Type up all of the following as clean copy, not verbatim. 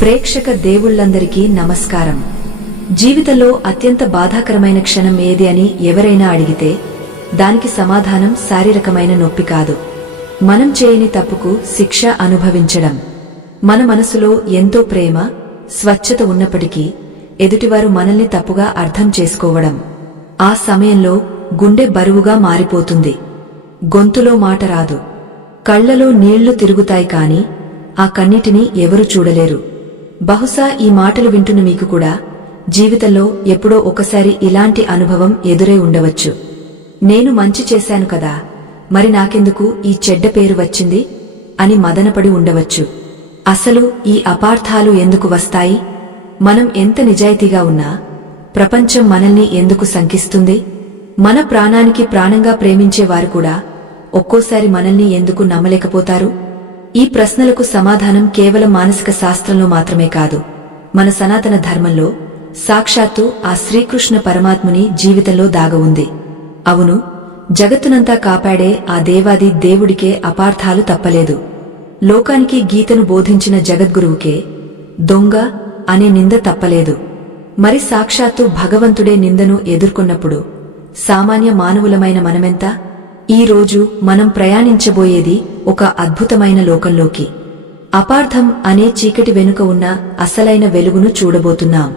ప్రేక్షక దేవుళ్లందరికీ నమస్కారం. జీవితంలో అత్యంత బాధాకరమైన క్షణం ఏది అని ఎవరైనా అడిగితే దానికి సమాధానం శారీరకమైన నొప్పి కాదు, మనం చేయని తప్పుకు శిక్ష అనుభవించడం. మన మనసులో ఎంతో ప్రేమ, స్వచ్ఛత ఉన్నప్పటికీ ఎదుటివారు మనల్ని తప్పుగా అర్థం చేసుకోవడం. ఆ సమయంలో గుండె బరువుగా మారిపోతుంది, గొంతులో మాట రాదు, కళ్లలో నీళ్లు తిరుగుతాయి. కాని ఆ కన్నిటిని ఎవరు చూడలేరు. బహుశా ఈ మాటలు వింటున్న మీకు కూడా జీవితంలో ఎప్పుడో ఒకసారి ఇలాంటి అనుభవం ఎదురై ఉండవచ్చు. నేను మంచి చేశాను కదా, మరి నాకెందుకు ఈ చెడ్డ పేరు వచ్చింది అని మదనపడి ఉండవచ్చు. అసలు ఈ అపార్థాలు ఎందుకు వస్తాయి? మనం ఎంత నిజాయితీగా ఉన్నా ప్రపంచం మనల్ని ఎందుకు శంకిస్తుంది? మన ప్రాణానికి ప్రాణంగా ప్రేమించేవారు కూడా ఒక్కోసారి మనల్ని ఎందుకు నమ్మలేకపోతారు? ఈ ప్రశ్నలకు సమాధానం కేవలం మానసిక శాస్త్రంలో మాత్రమే కాదు, మన సనాతన ధర్మంలో సాక్షాత్తు ఆ శ్రీకృష్ణ పరమాత్ముని జీవితంలో దాగ ఉంది. అవును, జగత్తునంతా కాపాడే ఆ దేవాది దేవుడికే అపార్థాలు తప్పలేదు. లోకానికి గీతను బోధించిన జగద్గురువుకే దొంగ అనే నింద తప్పలేదు. మరి సాక్షాత్తు భగవంతుడే నిందను ఎదుర్కొన్నప్పుడు సామాన్య మానవులమైన మనమెంత? ఈ రోజు మనం ప్రయాణించబోయేది ఒక అద్భుతమైన లోకంలోకి. అపార్థం అనే చీకటి వెనుక ఉన్న అసలైన వెలుగును చూడబోతున్నాం.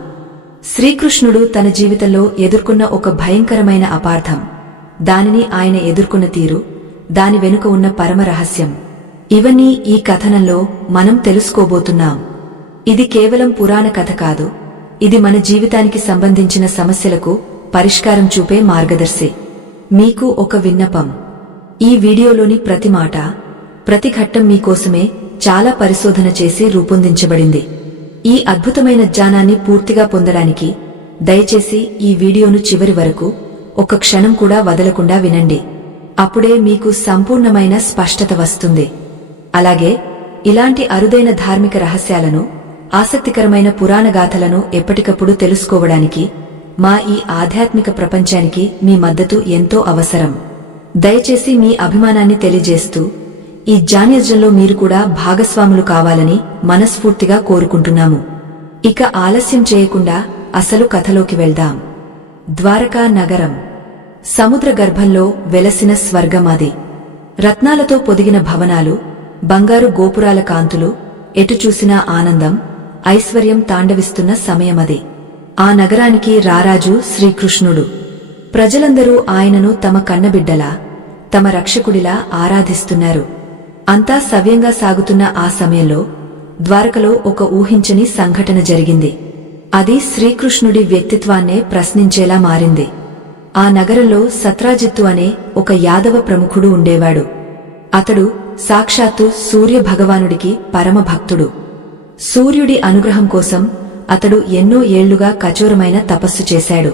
శ్రీకృష్ణుడు తన జీవితంలో ఎదుర్కొన్న ఒక భయంకరమైన అపార్థం, దానిని ఆయన ఎదుర్కొన్న తీరు, దాని వెనుక ఉన్న పరమ రహస్యం, ఇవన్నీ ఈ కథనంలో మనం తెలుసుకోబోతున్నాం. ఇది కేవలం పురాణ కథ కాదు, ఇది మన జీవితానికి సంబంధించిన సమస్యలకు పరిష్కారం చూపే మార్గదర్శి. మీకు ఒక విన్నపం, ఈ వీడియోలోని ప్రతి మాట, ప్రతి ఘట్టం మీకోసమే చాలా పరిశోధన చేసి రూపొందించబడింది. ఈ అద్భుతమైన జ్ఞానాన్ని పూర్తిగా పొందడానికి దయచేసి ఈ వీడియోను చివరి వరకు ఒక్క క్షణం కూడా వదలకుండా వినండి. అప్పుడే మీకు సంపూర్ణమైన స్పష్టత వస్తుంది. అలాగే ఇలాంటి అరుదైన ధార్మిక రహస్యాలను, ఆసక్తికరమైన పురాణ గాథలను ఎప్పటికప్పుడు తెలుసుకోవడానికి మా ఈ ఆధ్యాత్మిక ప్రపంచానికి మీ మద్దతు ఎంతో అవసరం. దయచేసి మీ అభిమానాన్ని తెలియజేస్తూ ఈ జ్ఞానయజ్ఞంలో మీరు కూడా భాగస్వాములు కావాలని మనస్ఫూర్తిగా కోరుకుంటున్నాము. ఇక ఆలస్యం చేయకుండా అసలు కథలోకి వెళ్దాం. ద్వారకా నగరం సముద్ర గర్భంలో వెలసిన స్వర్గం అది. రత్నాలతో పొదిగిన భవనాలు, బంగారు గోపురాల కాంతులు, ఎటు చూసినా ఆనందం, ఐశ్వర్యం తాండవిస్తున్న సమయమది. ఆ నగరానికి రారాజు శ్రీకృష్ణుడు. ప్రజలందరూ ఆయనను తమ కన్నబిడ్డలా, తమ రక్షకుడిలా ఆరాధిస్తున్నారు. అంతా సవ్యంగా సాగుతున్న ఆ సమయంలో ద్వారకలో ఒక ఊహించని సంఘటన జరిగింది. అది శ్రీకృష్ణుడి వ్యక్తిత్వాన్నే ప్రశ్నించేలా మారింది. ఆ నగరంలో సత్రాజిత్తు అనే ఒక యాదవ ప్రముఖుడు ఉండేవాడు. అతడు సాక్షాత్తు సూర్య భగవానుడికి పరమ భక్తుడు. సూర్యుడి అనుగ్రహం కోసం అతడు ఎన్నో ఏళ్లుగా కఠోరమైన తపస్సు చేశాడు.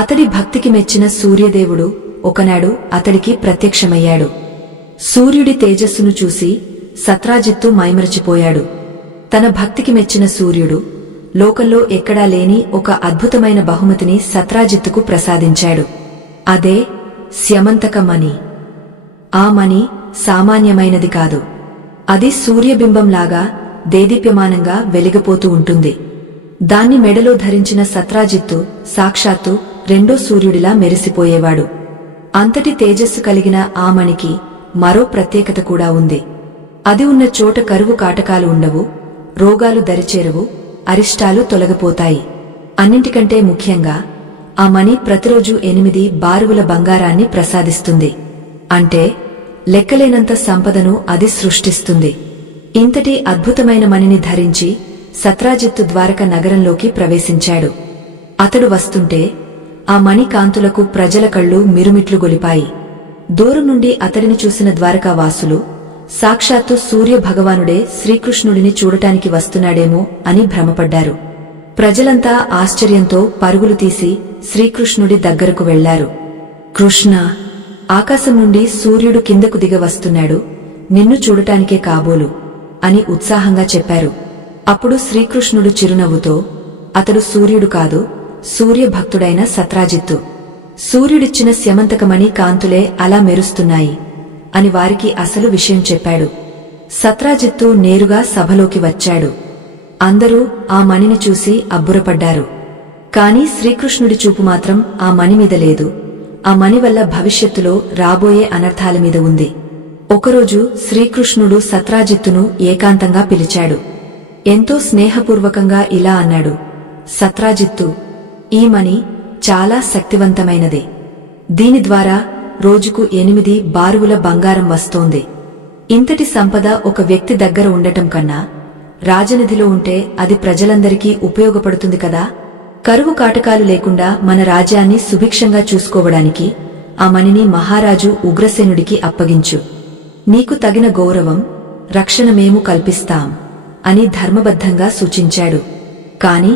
అతడి భక్తికి మెచ్చిన సూర్యదేవుడు ఒకనాడు అతడికి ప్రత్యక్షమయ్యాడు. సూర్యుడి తేజస్సును చూసి సత్రాజిత్తు మైమరచిపోయాడు. తన భక్తికి మెచ్చిన సూర్యుడు లోకంలో ఎక్కడా లేని ఒక అద్భుతమైన బహుమతిని సత్రాజిత్తుకు ప్రసాదించాడు. అదే స్యమంతక మణి. ఆ మణి సామాన్యమైనది కాదు. అది సూర్యబింబంలాగా దేదీప్యమానంగా వెలిగిపోతూ ఉంటుంది. దాన్ని మెడలో ధరించిన సత్రాజిత్తు సాక్షాత్తు రెండో సూర్యుడిలా మెరిసిపోయేవాడు. అంతటి తేజస్సు కలిగిన ఆ మణికి మరో ప్రత్యేకత కూడా ఉంది. అది ఉన్న చోట కరువు కాటకాలు ఉండవు, రోగాలు దరిచేరవు, అరిష్టాలు తొలగిపోతాయి. అన్నింటికంటే ముఖ్యంగా ఆ మణి ప్రతిరోజు 8 బారువుల బంగారాన్ని ప్రసాదిస్తుంది. అంటే లెక్కలేనంత సంపదను అది సృష్టిస్తుంది. ఇంతటి అద్భుతమైన మణిని ధరించి సత్రాజిత్తు ద్వారక నగరంలోకి ప్రవేశించాడు. అతడు వస్తుంటే ఆ మణి కాంతులకు ప్రజల కళ్ళు మిరుమిట్లు గొలిపాయి. దూరం నుండి అతడిని చూసిన ద్వారకావాసులు సాక్షాత్తు సూర్య భగవానుడే శ్రీకృష్ణుడిని చూడటానికి వస్తున్నాడేమో అని భ్రమపడ్డారు. ప్రజలంతా ఆశ్చర్యంతో పరుగులు తీసి శ్రీకృష్ణుడి దగ్గరకు వెళ్లారు. కృష్ణ, ఆకాశం నుండి సూర్యుడు కిందకు దిగ వస్తున్నాడు, నిన్ను చూడటానికే కాబోలు అని ఉత్సాహంగా చెప్పారు. అప్పుడు శ్రీకృష్ణుడు చిరునవ్వుతో, అతడు సూర్యుడు కాదు, సూర్యభక్తుడైన సత్రాజిత్తు. సూర్యుడిచ్చిన స్యమంతకమణి కాంతులే అలా మెరుస్తున్నాయి అని వారికి అసలు విషయం చెప్పాడు. సత్రాజిత్తు నేరుగా సభలోకి వచ్చాడు. అందరూ ఆ మణిని చూసి అబ్బురపడ్డారు. కాని శ్రీకృష్ణుడి చూపు మాత్రం ఆ మణి మీద లేదు. ఆ మణి వల్ల భవిష్యత్తులో రాబోయే అనర్థాల మీద ఉంది. ఒకరోజు శ్రీకృష్ణుడు సత్రాజిత్తును ఏకాంతంగా పిలిచాడు. ఎంతో స్నేహపూర్వకంగా ఇలా అన్నాడు, సత్రాజిత్తు, ఈ మణి చాలా శక్తివంతమైనది. దీని ద్వారా రోజుకు 8 బారువుల బంగారం వస్తోంది. ఇంతటి సంపద ఒక వ్యక్తి దగ్గర ఉండటం కన్నా రాజనిధిలో ఉంటే అది ప్రజలందరికీ ఉపయోగపడుతుంది కదా. కరువు కాటకాలు లేకుండా మన రాజ్యాన్ని సుభిక్షంగా చూసుకోవడానికి ఆ మణిని మహారాజు ఉగ్రసేనుడికి అప్పగించు. నీకు తగిన గౌరవం, రక్షణ మేము కల్పిస్తాం అని ధర్మబద్ధంగా సూచించాడు. కాని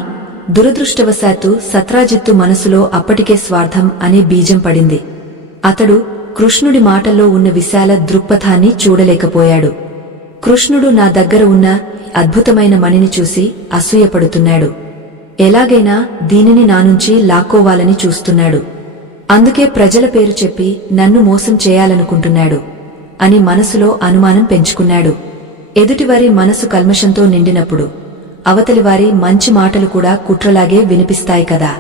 దురదృష్టవశాత్తు సత్రాజిత్తు మనసులో అప్పటికే స్వార్థం అనే బీజం పడింది. అతడు కృష్ణుడి మాటల్లో ఉన్న విశాల దృక్పథాన్ని చూడలేకపోయాడు. కృష్ణుడు నా దగ్గర ఉన్న అద్భుతమైన మణిని చూసి అసూయపడుతున్నాడు. ఎలాగైనా దీనిని నానుంచి లాక్కోవాలని చూస్తున్నాడు. అందుకే ప్రజల పేరు చెప్పి నన్ను మోసం చేయాలనుకుంటున్నాడు అని మనసులో అనుమానం పెంచుకున్నాడు. ఎదుటివారి మనసు కల్మషంతో నిండినప్పుడు అవతలివారి మంచి మాటలు కూడా కుట్రలాగే వినిపిస్తాయి కదా.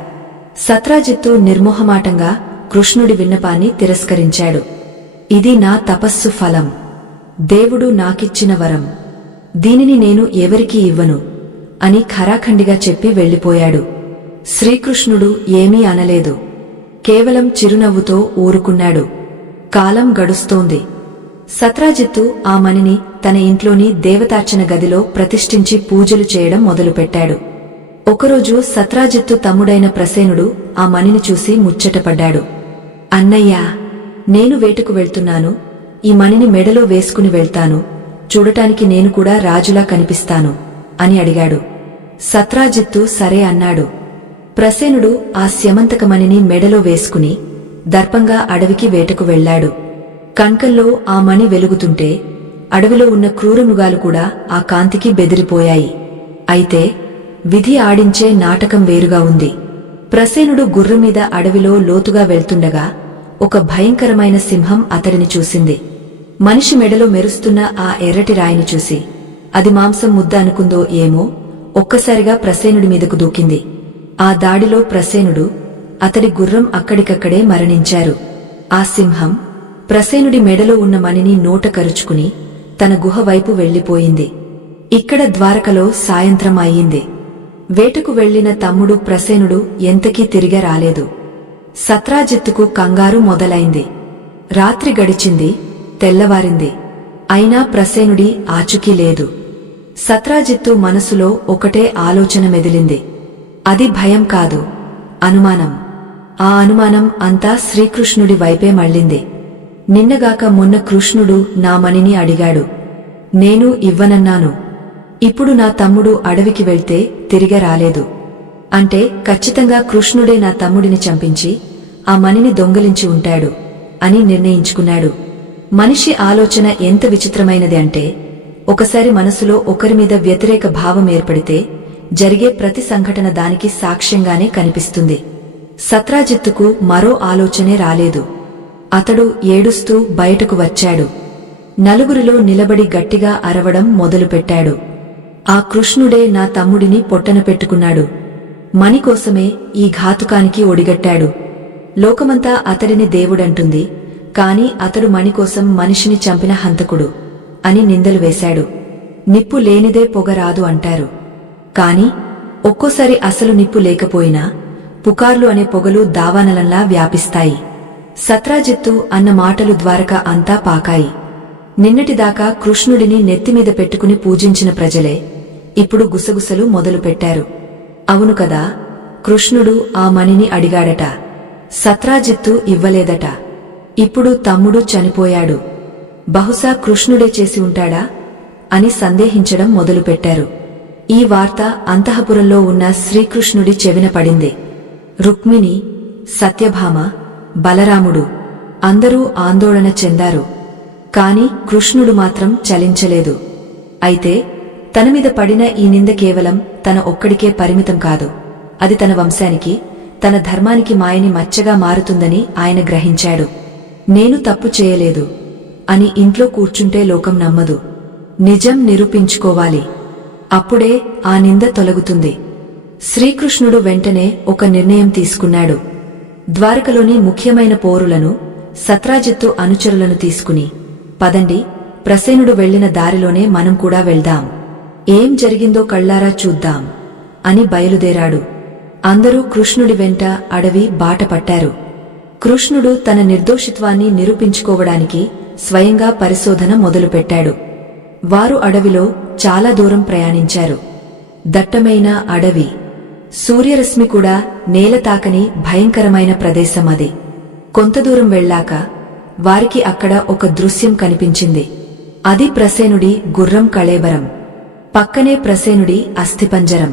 సత్రాజిత్తు నిర్మోహమాటంగా కృష్ణుడి విన్నపాన్ని తిరస్కరించాడు. ఇది నా తపస్సు ఫలం, దేవుడు నాకిచ్చిన వరం, దీనిని నేను ఎవరికీ ఇవ్వను అని ఖరాఖండిగా చెప్పి వెళ్లిపోయాడు. శ్రీకృష్ణుడు ఏమీ అనలేదు. కేవలం చిరునవ్వుతో ఊరుకున్నాడు. కాలం గడుస్తోంది. సత్రాజిత్తు ఆ మణిని తన ఇంట్లోని దేవతార్చన గదిలో ప్రతిష్ఠించి పూజలు చేయడం మొదలుపెట్టాడు. ఒకరోజు సత్రాజిత్తు తమ్ముడైన ప్రసేనుడు ఆ మణిని చూసి ముచ్చటపడ్డాడు. అన్నయ్యా, నేను వేటకు వెళ్తున్నాను. ఈ మణిని మెడలో వేసుకుని వెళ్తాను. చూడటానికి నేను కూడా రాజులా కనిపిస్తాను అని అడిగాడు. సత్రాజిత్తు సరే అన్నాడు. ప్రసేనుడు ఆ స్యమంతకమణిని మెడలో వేసుకుని దర్పంగా అడవికి వేటకు వెళ్లాడు. కణ్కల్లో ఆ మణి వెలుగుతుంటే అడవిలో ఉన్న క్రూరమృగాలు కూడా ఆ కాంతికి బెదిరిపోయాయి. అయితే విధి ఆడించే నాటకం వేరుగా ఉంది. ప్రసేనుడు గుర్రమీద అడవిలో లోతుగా వెళ్తుండగా ఒక భయంకరమైన సింహం అతడిని చూసింది. మనిషి మెడలో మెరుస్తున్న ఆ ఎర్రటి రాయిని చూసి అది మాంసం ముద్ద అనుకుందో ఏమో ఒక్కసారిగా ప్రసేనుడి మీదకు దూకింది. ఆ దాడిలో ప్రసేనుడు, అతడి గుర్రం అక్కడికక్కడే మరణించారు. ఆ సింహం ప్రసేనుడి మెడలో ఉన్న మణిని నోట కరుచుకుని తన గుహ వైపు వెళ్లిపోయింది. ఇక్కడ ద్వారకలో సాయంత్రం అయ్యింది. వేటకు వెళ్లిన తమ్ముడు ప్రసేనుడు ఎంతకీ తిరిగి రాలేదు. సత్రాజిత్తుకు కంగారు మొదలైంది. రాత్రి గడిచింది, తెల్లవారింది. అయినా ప్రసేనుడి ఆచూకీ లేదు. సత్రాజిత్తు మనసులో ఒకటే ఆలోచన మెదిలింది. అది భయం కాదు, అనుమానం. ఆ అనుమానం అంతా శ్రీకృష్ణుడి వైపే మళ్ళింది. నిన్నగాక మొన్న కృష్ణుడు నా మణిని అడిగాడు. నేను ఇవ్వనన్నాను. ఇప్పుడు నా తమ్ముడు అడవికి వెళ్తే తిరిగి రాలేదు అంటే ఖచ్చితంగా కృష్ణుడే నా తమ్ముడిని చంపించి ఆ మణిని దొంగిలించి ఉంటాడు అని నిర్ణయించుకున్నాడు. మనిషి ఆలోచన ఎంత విచిత్రమైనది అంటే ఒకసారి మనసులో ఒకరి మీద వ్యతిరేక భావం ఏర్పడితే జరిగే ప్రతి సంఘటన దానికి సాక్ష్యంగానే కనిపిస్తుంది. సత్రాజిత్తుకు మరో ఆలోచనే రాలేదు. అతడు ఏడుస్తూ బయటకు వచ్చాడు. నలుగురిలో నిలబడి గట్టిగా అరవడం మొదలుపెట్టాడు. ఆ కృష్ణుడే నా తమ్ముడిని పొట్టన పెట్టుకున్నాడు. మణికోసమే ఈ ఘాతుకానికి ఒడిగట్టాడు. లోకమంతా అతడిని దేవుడంటుంది, కాని అతడు మణికోసం మనిషిని చంపిన హంతకుడు అని నిందలు వేశాడు. నిప్పు లేనిదే పొగరాదు అంటారు. కాని ఒక్కోసారి అసలు నిప్పు లేకపోయినా పుకార్లు అనే పొగలు దావానలంలా వ్యాపిస్తాయి. సత్రాజిత్తు అన్న మాటలు ద్వారక అంతా పాకాయి. నిన్నటిదాకా కృష్ణుడిని నెత్తిమీద పెట్టుకుని పూజించిన ప్రజలే ఇప్పుడు గుసగుసలు మొదలుపెట్టారు. అవును కదా, కృష్ణుడు ఆ మణిని అడిగాడట, సత్రాజిత్తు ఇవ్వలేదట. ఇప్పుడు తమ్ముడు చనిపోయాడు, బహుశా కృష్ణుడే చేసి ఉంటాడా అని సందేహించడం మొదలుపెట్టారు. ఈ వార్త అంతఃపురంలో ఉన్న శ్రీకృష్ణుడి చెవిన పడింది. రుక్మిణి, సత్యభామ, బలరాముడు అందరూ ఆందోళన చెందారు. కాని కృష్ణుడు మాత్రం చలించలేదు. అయితే తనమీద పడిన ఈ నింద కేవలం తన ఒక్కడికే పరిమితం కాదు, అది తన వంశానికి, తన ధర్మానికి మాయని మచ్చగా మారుతుందని ఆయన గ్రహించాడు. నేను తప్పు చేయలేదు అని ఇంట్లో కూర్చుంటే లోకం నమ్మదు. నిజం నిరూపించుకోవాలి. అప్పుడే ఆ నింద తొలగుతుంది. శ్రీకృష్ణుడు వెంటనే ఒక నిర్ణయం తీసుకున్నాడు. ద్వారకలోని ముఖ్యమైన పౌరులను, సత్రాజిత్తు అనుచరులను తీసుకుని, పదండి, ప్రసేనుడు వెళ్లిన దారిలోనే మనం కూడా వెళ్దాం. ఏం జరిగిందో కళ్లారా చూద్దాం అని బయలుదేరాడు. అందరూ కృష్ణుడి వెంట అడవి బాట పట్టారు. కృష్ణుడు తన నిర్దోషిత్వాన్ని నిరూపించుకోవడానికి స్వయంగా పరిశోధన మొదలుపెట్టాడు. వారు అడవిలో చాలా దూరం ప్రయాణించారు. దట్టమైన అడవి, సూర్యరశ్మి కూడా నేల తాకని భయంకరమైన ప్రదేశం అది. కొంత దూరం వెళ్లాక వారికి అక్కడ ఒక దృశ్యం కనిపించింది. అది ప్రసేనుడి గుర్రం కళేబరం. పక్కనే ప్రసేనుడి అస్థిపంజరం.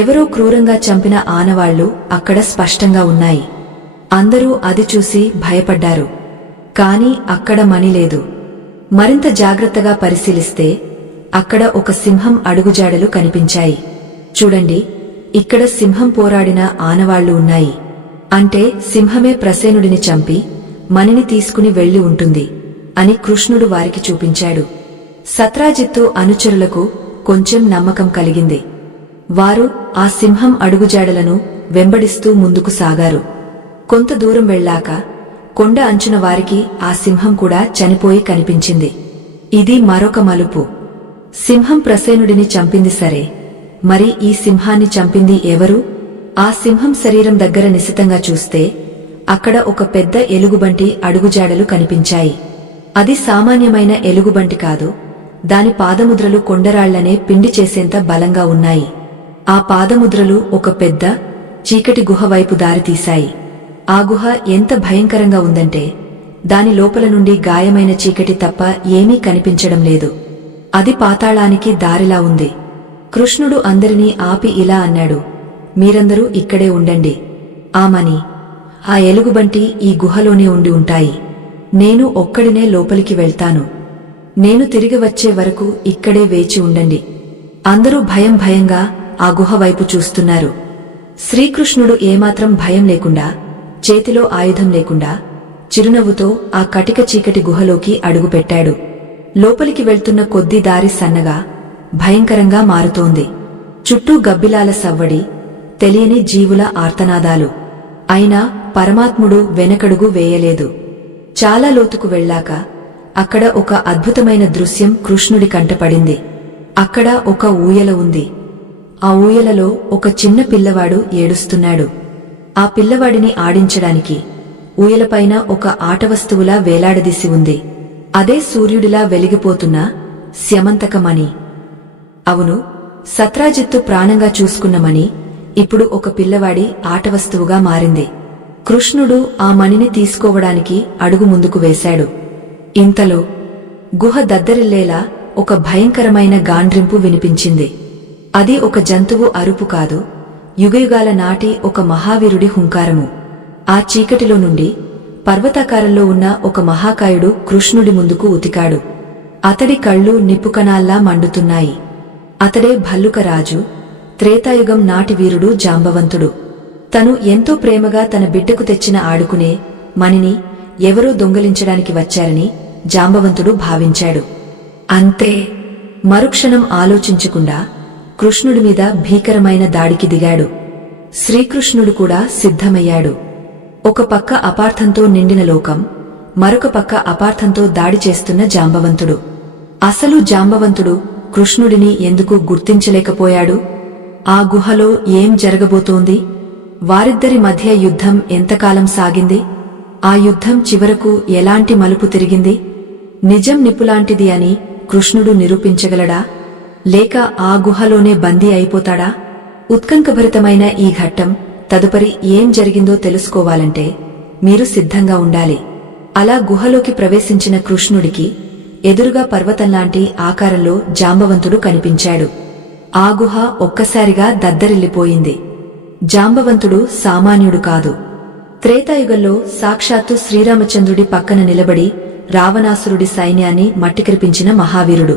ఎవరో క్రూరంగా చంపిన ఆనవాళ్లు అక్కడ స్పష్టంగా ఉన్నాయి. అందరూ అది చూసి భయపడ్డారు. కాని అక్కడ మణిలేదు. మరింత జాగ్రత్తగా పరిశీలిస్తే అక్కడ ఒక సింహం అడుగుజాడలు కనిపించాయి. చూడండి, ఇక్కడ సింహం పోరాడిన ఆనవాళ్లు ఉన్నాయి. అంటే సింహమే ప్రసేనుడిని చంపి మణిని తీసుకుని వెళ్లి ఉంటుంది అని కృష్ణుడు వారికి చూపించాడు. సత్రాజిత్తు అనుచరులకు కొంచెం నమ్మకం కలిగింది. వారు ఆ సింహం అడుగుజాడలను వెంబడిస్తూ ముందుకు సాగారు. కొంత దూరం వెళ్లాక కొండ అంచున వారికి ఆ సింహం కూడా చనిపోయి కనిపించింది. ఇది మరొక మలుపు. సింహం ప్రసేనుడిని చంపింది సరే, మరి ఈ సింహాన్ని చంపింది ఎవరు? ఆ సింహం శరీరం దగ్గర నిశితంగా చూస్తే అక్కడ ఒక పెద్ద ఎలుగుబంటి అడుగుజాడలు కనిపించాయి. అది సామాన్యమైన ఎలుగుబంటి కాదు. దాని పాదముద్రలు కొండరాళ్లనే పిండి చేసేంత బలంగా ఉన్నాయి. ఆ పాదముద్రలు ఒక పెద్ద చీకటి గుహ వైపు దారితీశాయి. ఆ గుహ ఎంత భయంకరంగా ఉందంటే దాని లోపల నుండి గాయమైన చీకటి తప్ప ఏమీ కనిపించడం లేదు. అది పాతాళానికి దారిలా ఉంది. కృష్ణుడు అందరినీ ఆపి ఇలా అన్నాడు, మీరందరూ ఇక్కడే ఉండండి. ఆ మణి, ఆ ఎలుగుబంటి ఈ గుహలోనే ఉండి ఉంటాయి. నేను ఒక్కడినే లోపలికి వెళ్తాను. నేను తిరిగి వచ్చే వరకు ఇక్కడే వేచి ఉండండి. అందరూ భయంగా ఆ గుహ వైపు చూస్తున్నారు. శ్రీకృష్ణుడు ఏమాత్రం భయం లేకుండా, చేతిలో ఆయుధం లేకుండా, చిరునవ్వుతో ఆ కటిక చీకటి గుహలోకి అడుగుపెట్టాడు. లోపలికి వెళ్తున్న కొద్ది దారి సన్నగా, భయంకరంగా మారుతోంది. చుట్టూ గబ్బిలాల సవ్వడి, తెలియని జీవుల ఆర్తనాదాలు. అయినా పరమాత్ముడు వెనకడుగు వేయలేదు. చాలా లోతుకు వెళ్లాక అక్కడ ఒక అద్భుతమైన దృశ్యం కృష్ణుడి కంటపడింది. అక్కడ ఒక ఊయల ఉంది. ఆ ఊయలలో ఒక చిన్న పిల్లవాడు ఏడుస్తున్నాడు. ఆ పిల్లవాడిని ఆడించడానికి ఊయలపైన ఒక ఆటవస్తువులా వేలాడదీసి ఉంది. అదే సూర్యుడిలా వెలిగిపోతున్న స్యమంతకమణి. అవును, సత్రాజిత్తు ప్రాణంగా చూసుకున్న మణి ఇప్పుడు ఒక పిల్లవాడి ఆటవస్తువుగా మారింది. కృష్ణుడు ఆ మణిని తీసుకోవడానికి అడుగు ముందుకు వేశాడు. ఇంతలో గుహ దద్దరిల్లేలా ఒక భయంకరమైన గాండ్రింపు వినిపించింది. అది ఒక జంతువు అరుపు కాదు, యుగయుగాల నాటి ఒక మహావీరుడి హుంకారము. ఆ చీకటిలో నుండి పర్వతాకారంలో ఉన్న ఒక మహాకాయుడు కృష్ణుడి ముందుకు ఉతికాడు. అతడి కళ్ళు నిప్పుకణాల్లా మండుతున్నాయి. అతడే భల్లుకరాజు, త్రేతాయుగం నాటి వీరుడు జాంబవంతుడు. తను ఎంతో ప్రేమగా తన బిడ్డకు తెచ్చిన ఆడుకునే మణిని ఎవరో దొంగలించడానికి వచ్చారని జాంబవంతుడు భావించాడు. అంతే, మరుక్షణం ఆలోచించకుండా కృష్ణుడి మీద భీకరమైన దాడికి దిగాడు. శ్రీకృష్ణుడు కూడా సిద్ధమయ్యాడు. ఒక పక్క అపార్థంతో నిండిన లోకం, మరొక పక్క అపార్థంతో దాడి చేస్తున్న జాంబవంతుడు. అసలు జాంబవంతుడు కృష్ణుడిని ఎందుకు గుర్తించలేకపోయాడు? ఆ గుహలో ఏం జరగబోతోంది? వారిద్దరి మధ్య యుద్ధం ఎంతకాలం సాగింది? ఆ యుద్ధం చివరకు ఎలాంటి మలుపు తిరిగింది? నిజం నిప్పులాంటిది అని కృష్ణుడు నిరూపించగలడా? లేక ఆ గుహలోనే బందీ అయిపోతాడా? ఉత్కంఠభరితమైన ఈ ఘట్టం తదుపరి ఏం జరిగిందో తెలుసుకోవాలంటే మీరు సిద్ధంగా ఉండాలి. అలా గుహలోకి ప్రవేశించిన కృష్ణుడికి ఎదురుగా పర్వతంలాంటి ఆకారంలో జాంబవంతుడు కనిపించాడు. ఆ గుహ ఒక్కసారిగా దద్దరిల్లిపోయింది. జాంబవంతుడు సామాన్యుడు కాదు. త్రేతాయుగంలో సాక్షాత్తు శ్రీరామచంద్రుడి పక్కన నిలబడి రావణాసురుడి సైన్యాన్ని మట్టికరిపించిన మహావీరుడు.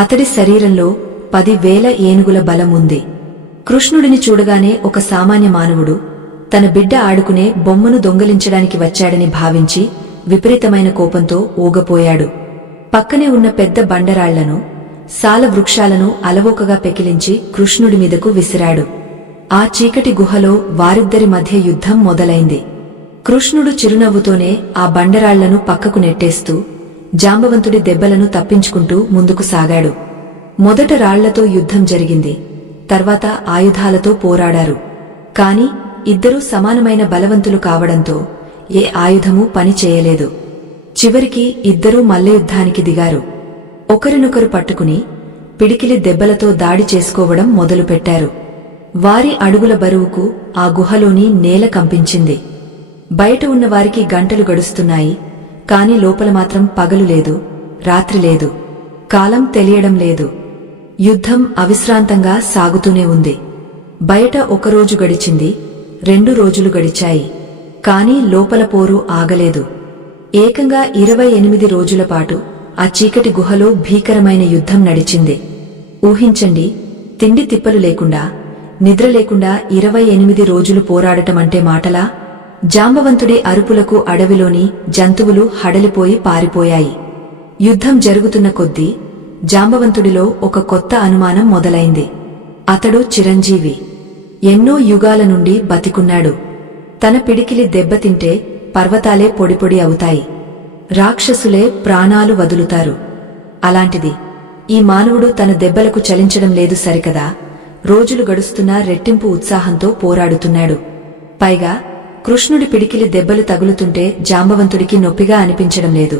అతడి శరీరంలో 10,000 ఏనుగుల బలం ఉంది. కృష్ణుడిని చూడగానే ఒక సామాన్య మానవుడు తన బిడ్డ ఆడుకునే బొమ్మను దొంగలించడానికి వచ్చాడని భావించి విపరీతమైన కోపంతో ఊగపోయాడు. పక్కనే ఉన్న పెద్ద బండరాళ్లను, సాల వృక్షాలను అలవోకగా పెకిలించి కృష్ణుడి మీదకు విసిరాడు. ఆ చీకటి గుహలో వారిద్దరి మధ్య యుద్ధం మొదలైంది. కృష్ణుడు చిరునవ్వుతోనే ఆ బండరాళ్లను పక్కకు నెట్టేస్తూ జాంబవంతుడి దెబ్బలను తప్పించుకుంటూ ముందుకు సాగాడు. మొదట రాళ్లతో యుద్ధం జరిగింది. తర్వాత ఆయుధాలతో పోరాడారు. కాని ఇద్దరూ సమానమైన బలవంతులు కావడంతో ఏ ఆయుధమూ పని చేయలేదు. చివరికి ఇద్దరూ మల్లయుద్ధానికి దిగారు. ఒకరినొకరు పట్టుకుని పిడికిలి దెబ్బలతో దాడి చేసుకోవడం మొదలుపెట్టారు. వారి అడుగుల బరువుకు ఆ గుహలోని నేల కంపించింది. బయట ఉన్నవారికి గంటలు గడుస్తున్నాయి. కాని లోపల మాత్రం పగలు లేదు, రాత్రి లేదు, కాలం తెలియడం లేదు. యుద్ధం అవిశ్రాంతంగా సాగుతూనే ఉంది. బయట ఒకరోజు గడిచింది, 2 రోజులు గడిచాయి. కాని లోపల పోరు ఆగలేదు. ఏకంగా 28 రోజుల పాటు ఆ చీకటి గుహలో భీకరమైన యుద్ధం నడిచింది. ఊహించండి, తిండి తిప్పలు లేకుండా, నిద్ర లేకుండా 28 రోజులు పోరాడటమంటే మాటలా? జాంబవంతుడి అరుపులకు అడవిలోని జంతువులు హడలిపోయి పారిపోయాయి. యుద్ధం జరుగుతున్న కొద్దీ జాంబవంతుడిలో ఒక కొత్త అనుమానం మొదలైంది. అతడు చిరంజీవి. ఎన్నో యుగాల నుండి బతికున్నాడు. తన పిడికిలి దెబ్బతింటే పర్వతాలే పొడిపొడి అవుతాయి, రాక్షసులే ప్రాణాలు వదులుతారు. అలాంటిది ఈ మానవుడు తన దెబ్బలకు చలించడం లేదు సరికదా. రోజులు గడుస్తున్నా రెట్టింపు ఉత్సాహంతో పోరాడుతున్నాడు. పైగా కృష్ణుడి పిడికిలి దెబ్బలు తగులుతుంటే జాంబవంతుడికి నొప్పిగా అనిపించడం లేదు.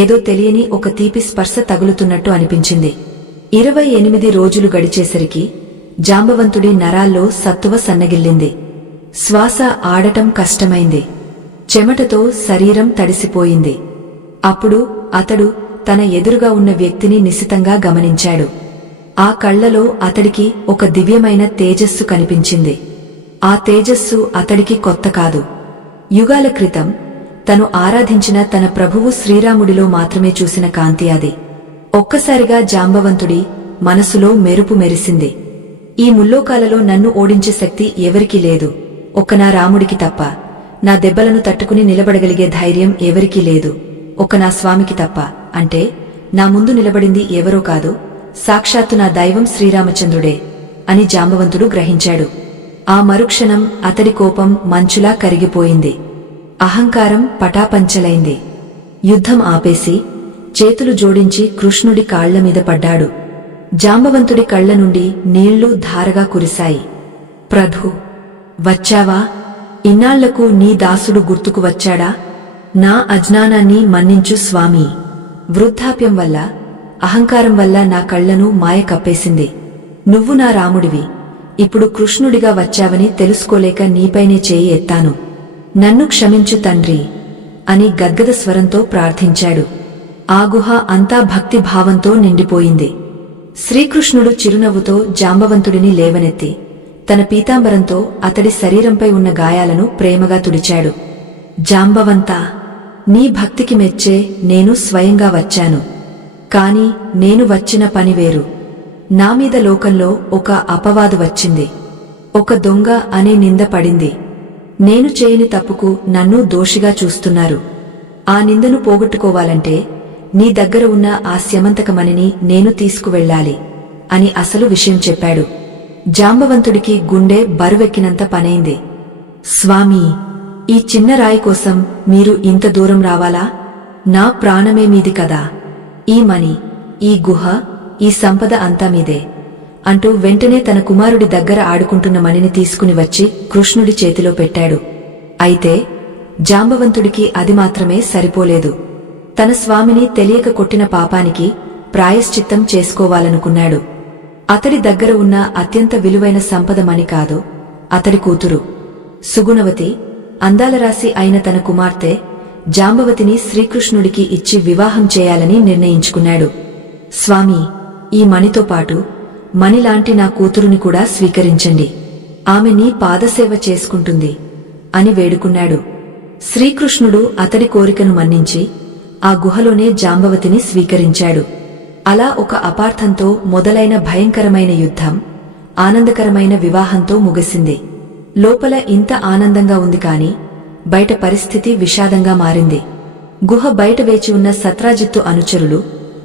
ఏదో తెలియని ఒక తీపి స్పర్శ తగులుతున్నట్టు అనిపించింది. 28 రోజులు గడిచేసరికి జాంబవంతుడి నరాల్లో సత్తువ సన్నగిల్లింది. శ్వాస ఆడటం కష్టమైంది. చెమటతో శరీరం తడిసిపోయింది. అప్పుడు అతడు తన ఎదురుగా ఉన్న వ్యక్తిని నిశితంగా గమనించాడు. ఆ కళ్లలో అతడికి ఒక దివ్యమైన తేజస్సు కనిపించింది. ఆ తేజస్సు అతడికి కొత్త కాదు. యుగాల క్రితం తను ఆరాధించిన తన ప్రభువు శ్రీరాముడిలో మాత్రమే చూసిన కాంతి అది. ఒక్కసారిగా జాంబవంతుడి మనసులో మెరుపు మెరిసింది. ఈ ముల్లోకాలలో నన్ను ఓడించే శక్తి ఎవరికీ లేదు, ఒక్క నా రాముడికి తప్ప. నా దెబ్బలను తట్టుకుని నిలబడగలిగే ధైర్యం ఎవరికీ లేదు, ఒక్క నా స్వామికి తప్ప. అంటే నా ముందు నిలబడింది ఎవరో కాదు, సాక్షాత్తు నా దైవం శ్రీరామచంద్రుడే అని జాంబవంతుడు గ్రహించాడు. ఆ మరుక్షణం అతడి కోపం మంచులా కరిగిపోయింది. అహంకారం పటాపంచలైంది. యుద్ధం ఆపేసి చేతులు జోడించి కృష్ణుడి కాళ్లమీద పడ్డాడు. జాంబవంతుడి కళ్ల నుండి నీళ్లు ధారగా కురిశాయి. ప్రభూ, వచ్చావా? ఇన్నాళ్లకు నీ దాసుడు గుర్తుకు వచ్చాడా? నా అజ్ఞానాన్ని మన్నించు స్వామీ. వృద్ధాప్యం వల్ల, అహంకారం వల్ల నా కళ్లను మాయ కప్పేసింది. నువ్వు నా రాముడివి. ఇప్పుడు కృష్ణుడిగా వచ్చావని తెలుసుకోలేక నీపైనే చేయి ఎత్తాను. నన్ను క్షమించు తండ్రి అని గద్గద స్వరంతో ప్రార్థించాడు. ఆ గుహ అంతా భక్తి భావంతో నిండిపోయింది. శ్రీకృష్ణుడు చిరునవ్వుతో జాంబవంతుడిని లేవనెత్తి తన పీతాంబరంతో అతడి శరీరంపై ఉన్న గాయాలను ప్రేమగా తుడిచాడు. జాంబవంతా, నీ భక్తికి మెచ్చే నేను స్వయంగా వచ్చాను. కాని నేను వచ్చిన పని వేరు. నామీద లోకంలో ఒక అపవాదు వచ్చింది. ఒక దొంగ అనే నింద పడింది. నేను చేయని తప్పుకు నన్ను దోషిగా చూస్తున్నారు. ఆ నిందను పోగొట్టుకోవాలంటే నీ దగ్గర ఉన్న ఆ స్యమంతకమణిని నేను తీసుకువెళ్లాలి అని అసలు విషయం చెప్పాడు. జాంబవంతుడికి గుండె బరువెక్కినంత పనైంది. స్వామీ, ఈ చిన్న రాయి కోసం మీరు ఇంత దూరం రావాలా? నా ప్రాణమే మీది కదా. ఈ మణి, ఈ గుహ, ఈ సంపద అంతా మీదే అంటూ వెంటనే తన కుమారుడి దగ్గర ఆడుకుంటున్న మణిని తీసుకుని వచ్చి కృష్ణుడి చేతిలో పెట్టాడు. అయితే జాంబవంతుడికి అది మాత్రమే సరిపోలేదు. తన స్వామిని తెలియక కొట్టిన పాపానికి ప్రాయశ్చిత్తం చేసుకోవాలనుకున్నాడు. అతడి దగ్గర ఉన్న అత్యంత విలువైన సంపద మణి కాదు, అతడి కూతురు సుగుణవతి, అందాల రాశి అయిన తన కుమార్తె జాంబవతిని శ్రీకృష్ణుడికి ఇచ్చి వివాహం చేయాలని నిర్ణయించుకున్నాడు. స్వామీ, ఈ మణితో పాటు మణిలాంటి నా కూతురుని కూడా స్వీకరించండి. ఆమె నీ పాదసేవ చేసుకుంటుంది అని వేడుకున్నాడు. శ్రీకృష్ణుడు అతడి కోరికను మన్నించి ఆ గుహలోనే జాంబవతిని స్వీకరించాడు. అలా ఒక అపార్థంతో మొదలైన భయంకరమైన యుద్ధం ఆనందకరమైన వివాహంతో ముగిసింది. లోపల ఇంత ఆనందంగా ఉంది కాని బయట పరిస్థితి విషాదంగా మారింది. గుహ బయట వేచి ఉన్న సత్రాజిత్తు అనుచరులు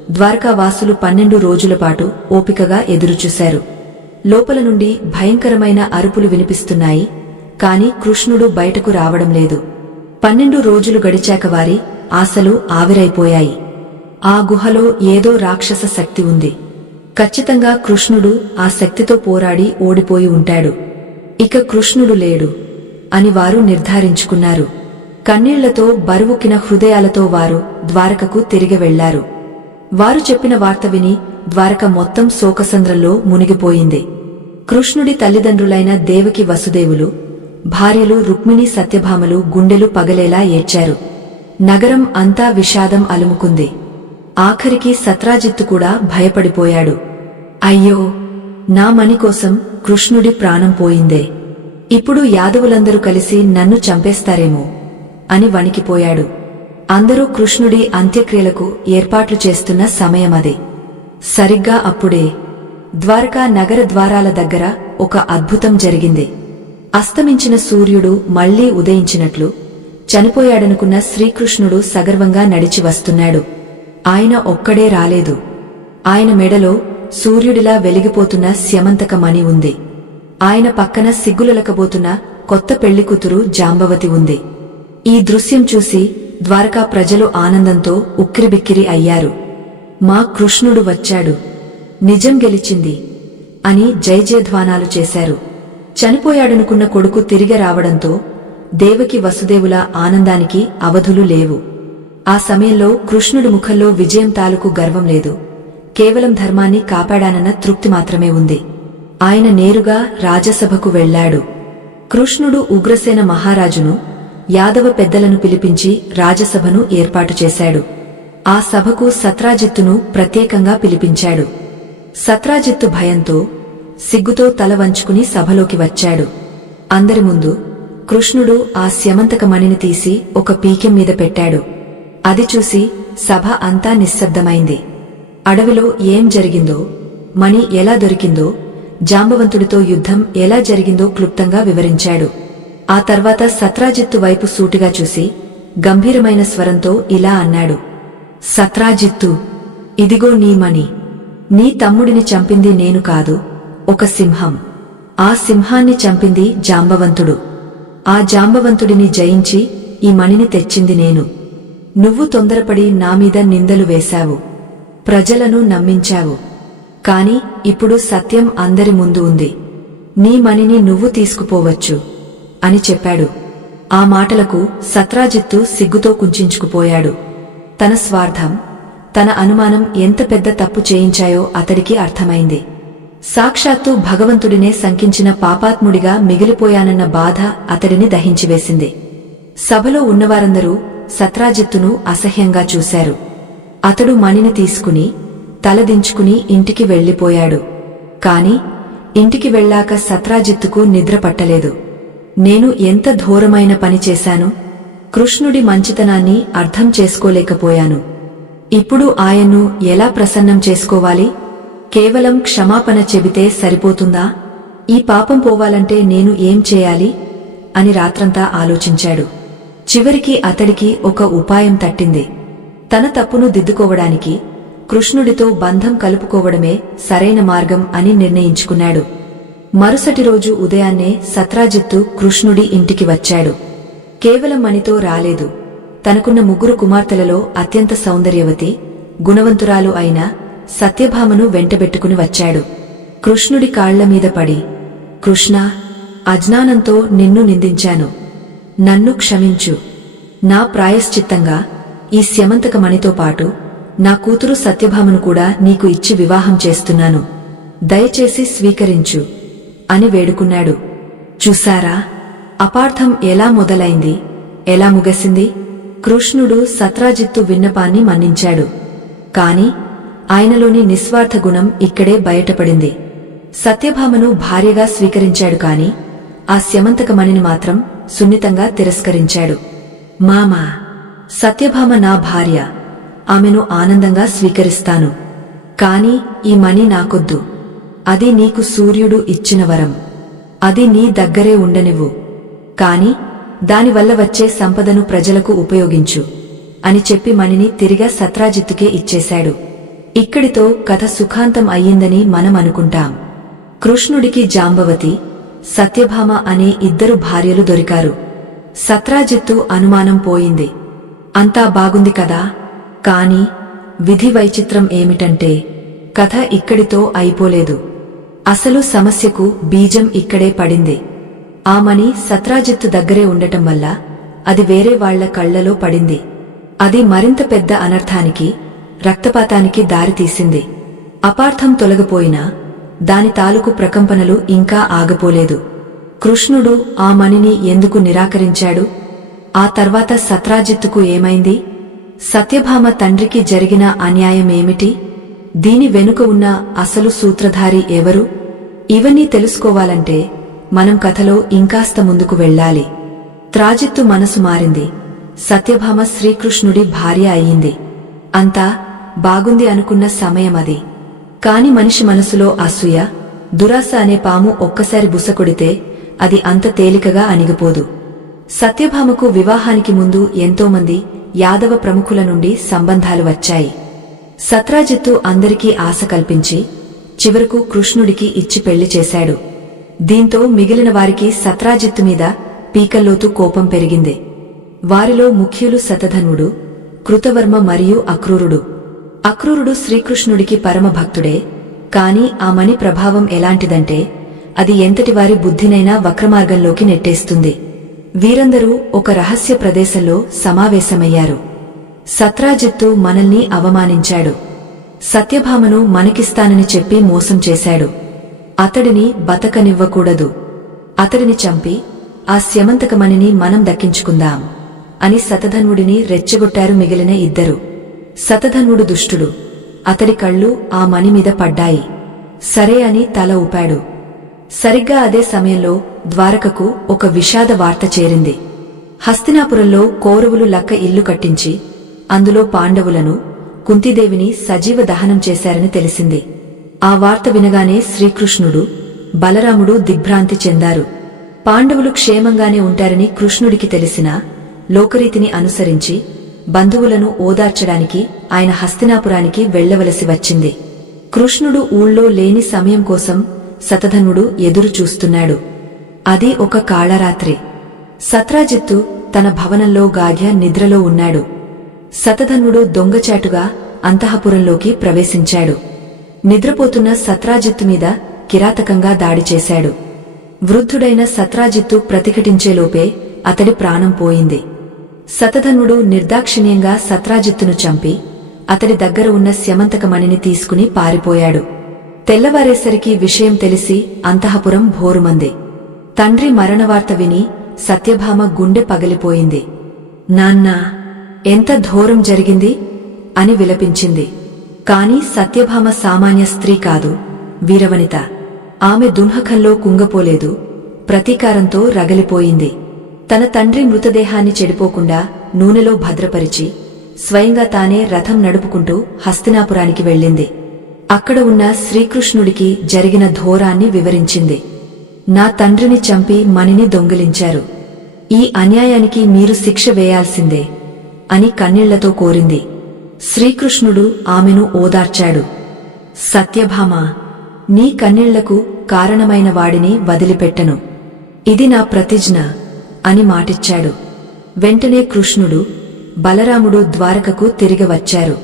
ద్వారకావాసులు 12 రోజుల పాటు ఓపికగా ఎదురుచూశారు. లోపల నుండి భయంకరమైన అరుపులు వినిపిస్తున్నాయి, కాని కృష్ణుడు బయటకు రావడం లేదు. 12 రోజులు గడిచాక వారి ఆశలు ఆవిరైపోయాయి. ఆ గుహలో ఏదో రాక్షస శక్తి ఉంది. ఖచ్చితంగా కృష్ణుడు ఆ శక్తితో పోరాడి ఓడిపోయి ఉంటాడు. ఇక కృష్ణుడు లేడు అని వారు నిర్ధారించుకున్నారు. కన్నీళ్లతో బరువుకిన హృదయాలతో వారు ద్వారకకు తిరిగి వెళ్లారు. వారు చెప్పిన వార్త విని ద్వారక మొత్తం శోకసంద్రంలో మునిగిపోయింది. కృష్ణుడి తల్లిదండ్రులైన దేవకి వసుదేవులు, భార్యలు రుక్మిణి సత్యభామలు గుండెలు పగలేలా ఏడ్చారు. నగరం అంతా విషాదం అలుముకుంది. ఆఖరికి సత్రాజిత్తు కూడా భయపడిపోయాడు. అయ్యో, నా మణి కోసం కృష్ణుడి ప్రాణం పోయిందే. ఇప్పుడు యాదవులందరూ కలిసి నన్ను చంపేస్తారేమో అని వణికిపోయాడు. అందరూ కృష్ణుడి అంత్యక్రియలకు ఏర్పాట్లు చేస్తున్న సమయమది. సరిగ్గా అప్పుడే ద్వారకా నగర ద్వారాల దగ్గర ఒక అద్భుతం జరిగింది. అస్తమించిన సూర్యుడు మళ్లీ ఉదయించినట్లు చనిపోయాడనుకున్న శ్రీకృష్ణుడు సగర్వంగా నడిచి వస్తున్నాడు. ఆయన ఒక్కడే రాలేదు. ఆయన మెడలో సూర్యుడిలా వెలిగిపోతున్న స్యమంతక మణి ఉంది. ఆయన పక్కన సిగ్గులలకబోతున్న కొత్త పెళ్లికూతురు జాంబవతి ఉంది. ఈ దృశ్యం చూసి ద్వారకా ప్రజలు ఆనందంతో ఉక్కిరిబిక్కిరి అయ్యారు. మా కృష్ణుడు వచ్చాడు, నిజం గెలిచింది అని జయజయధ్వానాలు చేశారు. చనిపోయాడనుకున్న కొడుకు తిరిగి రావడంతో దేవకి వసుదేవుల ఆనందానికి అవధులు లేవు. ఆ సమయంలో కృష్ణుడి ముఖంలో విజయం తాలూకు గర్వం లేదు, కేవలం ధర్మాన్ని కాపాడానన్న తృప్తి మాత్రమే ఉంది. ఆయన నేరుగా రాజసభకు వెళ్లాడు. కృష్ణుడు ఉగ్రసేన మహారాజును, యాదవ పెద్దలను పిలిపించి రాజసభను ఏర్పాటు చేశాడు. ఆ సభకు సత్రాజిత్తును ప్రత్యేకంగా పిలిపించాడు. సత్రాజిత్తు భయంతో, సిగ్గుతో తల వంచుకుని సభలోకి వచ్చాడు. అందరి ముందు కృష్ణుడు ఆ స్యమంతక మణిని తీసి ఒక పీకెం మీద పెట్టాడు. అది చూసి సభ అంతా నిశ్శబ్దమైంది. అడవిలో ఏం జరిగిందో, మణి ఎలా దొరికిందో, జాంబవంతుడితో యుద్ధం ఎలా జరిగిందో క్లుప్తంగా వివరించాడు. ఆ తర్వాత సత్రాజిత్తు వైపు సూటిగా చూసి గంభీరమైన స్వరంతో ఇలా అన్నాడు: సత్రాజిత్తు, ఇదిగో నీ మణి. నీ తమ్ముడిని చంపింది నేను కాదు, ఒక సింహం. ఆ సింహాన్ని చంపింది జాంబవంతుడు. ఆ జాంబవంతుడిని జయించి ఈ మణిని తెచ్చింది నేను. నువ్వు తొందరపడి నామీద నిందలు వేశావు, ప్రజలను నమ్మించావు. కాని ఇప్పుడు సత్యం అందరి ముందు ఉంది. నీ మణిని నువ్వు తీసుకుపోవచ్చు అని చెప్పాడు. ఆ మాటలకు సత్రాజిత్తు సిగ్గుతో కుంచించుకుపోయాడు. తన స్వార్థం, తన అనుమానం ఎంత పెద్ద తప్పు చేయించాయో అతడికి అర్థమైంది. సాక్షాత్తు భగవంతుడినే శంకించిన పాపాత్ముడిగా మిగిలిపోయానన్న బాధ అతడిని దహించివేసింది. సభలో ఉన్నవారందరూ సత్రాజిత్తును అసహ్యంగా చూశారు. అతడు మణిని తీసుకుని తలదించుకుని ఇంటికి వెళ్లిపోయాడు. కాని ఇంటికి వెళ్లాక సత్రాజిత్తుకు నిద్ర పట్టలేదు. నేను ఎంత ఘోరమైన పని చేశాను, కృష్ణుడి మంచితనాన్ని అర్థం చేసుకోలేకపోయాను. ఇప్పుడు ఆయన్ను ఎలా ప్రసన్నం చేసుకోవాలి? కేవలం క్షమాపణ చెబితే సరిపోతుందా? ఈ పాపం పోవాలంటే నేను ఏం చేయాలి అని రాత్రంతా ఆలోచించాడు. చివరికి అతడికి ఒక ఉపాయం తట్టింది. తన తప్పును దిద్దుకోవడానికి కృష్ణుడితో బంధం కలుపుకోవడమే సరైన మార్గం అని నిర్ణయించుకున్నాడు. మరుసటి రోజు ఉదయాన్నే సత్రాజిత్తు కృష్ణుడి ఇంటికి వచ్చాడు. కేవలం మణితో రాలేదు. తనకున్న 3 కుమార్తెలలో అత్యంత సౌందర్యవతి, గుణవంతురాలు అయిన సత్యభామను వెంటబెట్టుకుని వచ్చాడు. కృష్ణుడి కాళ్లమీద పడి, కృష్ణా, అజ్ఞానంతో నిన్ను నిందించాను, నన్ను క్షమించు. నా ప్రాయశ్చిత్తంగా ఈ స్యమంతక మణితో పాటు నా కూతురు సత్యభామను కూడా నీకు ఇచ్చి వివాహం చేస్తున్నాను, దయచేసి స్వీకరించు అని వేడుకున్నాడు. చూశారా, అపార్థం ఎలా మొదలైంది, ఎలా ముగిసింది? కృష్ణుడు సత్రాజిత్తు విన్నపాన్ని మన్నించాడు. కాని ఆయనలోని నిస్వార్థ గుణం ఇక్కడే బయటపడింది. సత్యభామను భార్యగా స్వీకరించాడు కాని ఆ స్యమంతక మణిని మాత్రం సున్నితంగా తిరస్కరించాడు. మామా, సత్యభామ నా భార్య, ఆమెను ఆనందంగా స్వీకరిస్తాను. కాని ఈ మణి నాకొద్దు. అది నీకు సూర్యుడు ఇచ్చిన వరం. అది నీ దగ్గరే ఉండనివ్వు. కాని దానివల్ల వచ్చే సంపదను ప్రజలకు ఉపయోగించు అని చెప్పి మణిని తిరిగా సత్రాజిత్తుకే ఇచ్చేశాడు. ఇక్కడితో కథ సుఖాంతం అయ్యిందని మనం అనుకుంటాం. కృష్ణుడికి జాంబవతి, సత్యభామ అనే ఇద్దరు భార్యలు దొరికారు. సత్రాజిత్తు అనుమానం పోయింది. అంతా బాగుంది కదా. కాని విధి వైచిత్రం ఏమిటంటే కథ ఇక్కడితో అయిపోలేదు. అసలు సమస్యకు బీజం ఇక్కడే పడింది. ఆ మణి సత్రాజిత్తు దగ్గరే ఉండటం వల్ల అది వేరే వాళ్ల కళ్లలో పడింది. అది మరింత పెద్ద అనర్థానికి, రక్తపాతానికి దారితీసింది. అపార్థం తొలగిపోయినా దాని తాలూకు ప్రకంపనలు ఇంకా ఆగపోలేదు. కృష్ణుడు ఆ మణిని ఎందుకు నిరాకరించాడు? ఆ తర్వాత సత్రాజిత్తుకు ఏమైంది? సత్యభామ తండ్రికి జరిగిన అన్యాయమేమిటి? దీని వెనుక ఉన్న అసలు సూత్రధారి ఎవరు? ఇవన్నీ తెలుసుకోవాలంటే మనం కథలో ఇంకాస్త ముందుకు వెళ్ళాలి. త్రాజిత్తు మనసు మారింది. సత్యభామ శ్రీకృష్ణుడి భార్య అయ్యింది. అంతా బాగుంది అనుకున్న సమయమది. కాని మనిషి మనసులో అసూయ, దురాశ అనే పాము ఒక్కసారి బుసకొడితే అది అంత తేలికగా అణిగిపోదు. సత్యభామకు వివాహానికి ముందు ఎంతోమంది యాదవ ప్రముఖుల నుండి సంబంధాలు వచ్చాయి. సత్రాజిత్తు అందరికీ ఆశ కల్పించి చివరకు కృష్ణుడికి ఇచ్చి పెళ్లి చేశాడు. దీంతో మిగిలిన వారికి సత్రాజిత్తు మీద పీకల్లోతు కోపం పెరిగింది. వారిలో ముఖ్యులు శతధన్వుడు, కృతవర్మ మరియు అక్రూరుడు. అక్రూరుడు శ్రీకృష్ణుడికి పరమభక్తుడే. కాని ఆ మణి ప్రభావం ఎలాంటిదంటే అది ఎంతటివారి బుద్ధినైనా వక్రమార్గంలోకి నెట్టేస్తుంది. వీరందరూ ఒక రహస్య ప్రదేశంలో సమావేశమయ్యారు. సత్రాజిత్తు మనల్ని అవమానించాడు. సత్యభామను మనకిస్తానని చెప్పి మోసం చేశాడు. అతడిని బతకనివ్వకూడదు. అతడిని చంపి ఆ స్యమంతకమణిని మనం దక్కించుకుందాం అని శతధన్వుడిని రెచ్చగొట్టారు మిగిలిన ఇద్దరు. శతధన్వుడు దుష్టుడు. అతడి కళ్ళు ఆ మణి మీద పడ్డాయి. సరే అని తల ఊపాడు. సరిగ్గా అదే సమయంలో ద్వారకకు ఒక విషాద వార్త చేరింది. హస్తినాపురంలో కౌరవులు లక్క ఇల్లు కట్టించి అందులో పాండవులను, కుంతీదేవిని సజీవ దహనం చేశారని తెలిసింది. ఆ వార్త వినగానే శ్రీకృష్ణుడు, బలరాముడు దిగ్భ్రాంతి చెందారు. పాండవులు క్షేమంగానే ఉంటారని కృష్ణుడికి తెలిసినా లోకరీతిని అనుసరించి బంధువులను ఓదార్చడానికి ఆయన హస్తినాపురానికి వెళ్లవలసి వచ్చింది. కృష్ణుడు ఊళ్ళో లేని సమయం కోసం శతధన్వుడు ఎదురు చూస్తున్నాడు. అది ఒక కాళరాత్రి. సత్రాజిత్తు తన భవనంలో గాఢ్య నిద్రలో ఉన్నాడు. శతధన్వుడు దొంగచాటుగా అంతఃపురంలోకి ప్రవేశించాడు. నిద్రపోతున్న సత్రాజిత్తు మీద కిరాతకంగా దాడి చేశాడు. వృద్ధుడైన సత్రాజిత్తు ప్రతిఘటించేలోపే అతడి ప్రాణం పోయింది. శతధన్వుడు నిర్దాక్షిణ్యంగా సత్రాజిత్తును చంపి అతడి దగ్గర ఉన్న స్యమంతకమణిని తీసుకుని పారిపోయాడు. తెల్లవారేసరికి విషయం తెలిసి అంతఃపురం భోరుమంది. తండ్రి మరణవార్త విని సత్యభామ గుండె పగిలిపోయింది. నాన్నా, ఎంత ఘోరం జరిగింది అని విలపించింది. కాని సత్యభామ సామాన్య స్త్రీ కాదు, వీరవనిత. ఆమె దుంహకంలో కుంగపోలేదు, ప్రతీకారంతో రగలిపోయింది. తన తండ్రి మృతదేహాన్ని చెడిపోకుండా నూనెలో భద్రపరిచి స్వయంగా తానే రథం నడుపుకుంటూ హస్తినాపురానికి వెళ్ళింది. అక్కడ ఉన్న శ్రీకృష్ణుడికి జరిగిన ఘోరాన్ని వివరించింది. నా తండ్రిని చంపి మణిని దొంగిలించారు. ఈ అన్యాయానికి మీరు శిక్ష వేయాల్సిందే అని కన్నీళ్లతో కోరింది. శ్రీకృష్ణుడు ఆమెను ఓదార్చాడు. సత్యభామ, నీ కన్నీళ్లకు కారణమైన వాడిని వదిలిపెట్టను. ఇది నా ప్రతిజ్ఞ అని మాటిచ్చాడు. వెంటనే కృష్ణుడు, బలరాముడు ద్వారకకు తిరిగి వచ్చారు.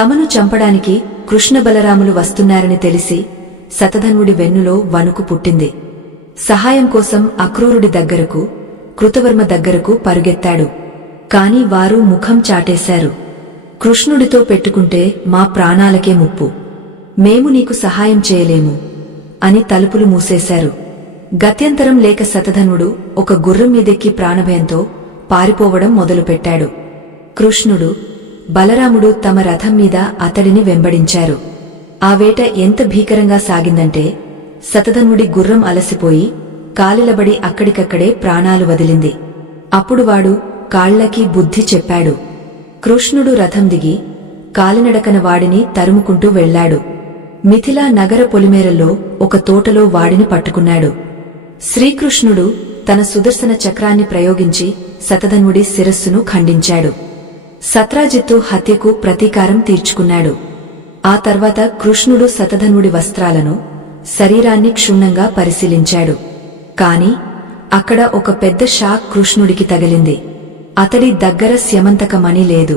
తమను చంపడానికి కృష్ణ బలరాములు వస్తున్నారని తెలిసి శతధన్వుడి వెన్నులో వణుకు పుట్టింది. సహాయం కోసం అక్రూరుడి దగ్గరకు, కృతవర్మ దగ్గరకు పరుగెత్తాడు. కాని వారు ముఖం చాటేశారు. కృష్ణుడితో పెట్టుకుంటే మా ప్రాణాలకే ముప్పు, మేము నీకు సహాయం చేయలేము అని తలుపులు మూసేశారు. గత్యంతరం లేక శతధన్వుడు ఒక గుర్రం మీదెక్కి ప్రాణభయంతో పారిపోవడం మొదలుపెట్టాడు. కృష్ణుడు, బలరాముడు తమ రథం మీద అతడిని వెంబడించారు. ఆ వేట ఎంత భీకరంగా సాగిందంటే శతధన్వుడి గుర్రం అలసిపోయి కాలిలబడి అక్కడికక్కడే ప్రాణాలు వదిలింది. అప్పుడు వాడు కాళ్లకి బుద్ధి చెప్పాడు. కృష్ణుడు రథం దిగి కాలినడకన వాడిని తరుముకుంటూ వెళ్లాడు. మిథిలా నగర పొలిమేరల్లో ఒక తోటలో వాడిని పట్టుకున్నాడు. శ్రీకృష్ణుడు తన సుదర్శన చక్రాన్ని ప్రయోగించి శతధన్వుడి శిరస్సును ఖండించాడు. సత్రాజిత్తు హత్యకు ప్రతీకారం తీర్చుకున్నాడు. ఆ తర్వాత కృష్ణుడు శతధనుడి వస్త్రాలను, శరీరాన్ని క్షుణ్ణంగా పరిశీలించాడు. కాని అక్కడ ఒక పెద్ద షాక్ కృష్ణుడికి తగిలింది. అతడి దగ్గర స్యమంతక మణి లేదు.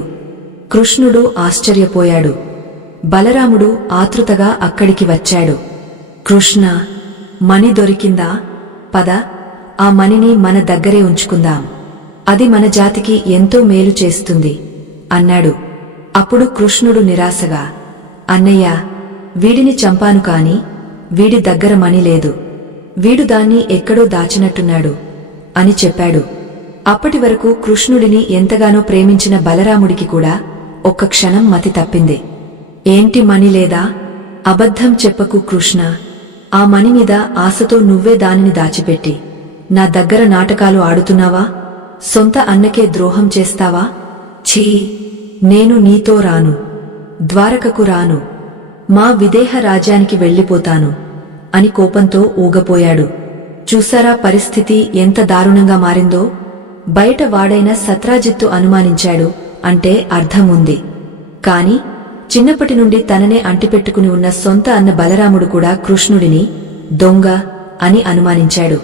కృష్ణుడు ఆశ్చర్యపోయాడు. బలరాముడు ఆతృతగా అక్కడికి వచ్చాడు. కృష్ణ, మణి దొరికిందా? పద, ఆ మణిని మన దగ్గరే ఉంచుకుందాం. అది మన జాతికి ఎంతో మేలు చేస్తుంది అన్నాడు. అప్పుడు కృష్ణుడు నిరాశగా, అన్నయ్యా, వీడిని చంపాను కాని వీడి దగ్గర మణి లేదు. వీడు దాన్ని ఎక్కడో దాచినట్టున్నాడు అని చెప్పాడు. అప్పటి వరకు కృష్ణుడిని ఎంతగానో ప్రేమించిన బలరాముడికి కూడా ఒక్క క్షణం మతి తప్పింది. ఏంటి, మణి లేదా? అబద్ధం చెప్పకు కృష్ణ. ఆ మణి మీద ఆశతో నువ్వే దానిని దాచిపెట్టి నా దగ్గర నాటకాలు ఆడుతున్నావా? సొంత అన్నకే ద్రోహం చేస్తావా? ఛీ, నేను నీతో రాను, ద్వారకకు రాను, మా విదేహ రాజ్యానికి వెళ్ళిపోతాను అని కోపంతో ఊగపోయాడు. చూసారా పరిస్థితి ఎంత దారుణంగా మారిందో? బయట వాడైన సత్రాజిత్తు అనుమానించాడు అంటే అర్థం ఉంది. కాని చిన్నప్పటి నుండి తననే అంటిపెట్టుకుని ఉన్న సొంత అన్న బలరాముడు కూడా కృష్ణుడిని దొంగ అని అనుమానించాడు.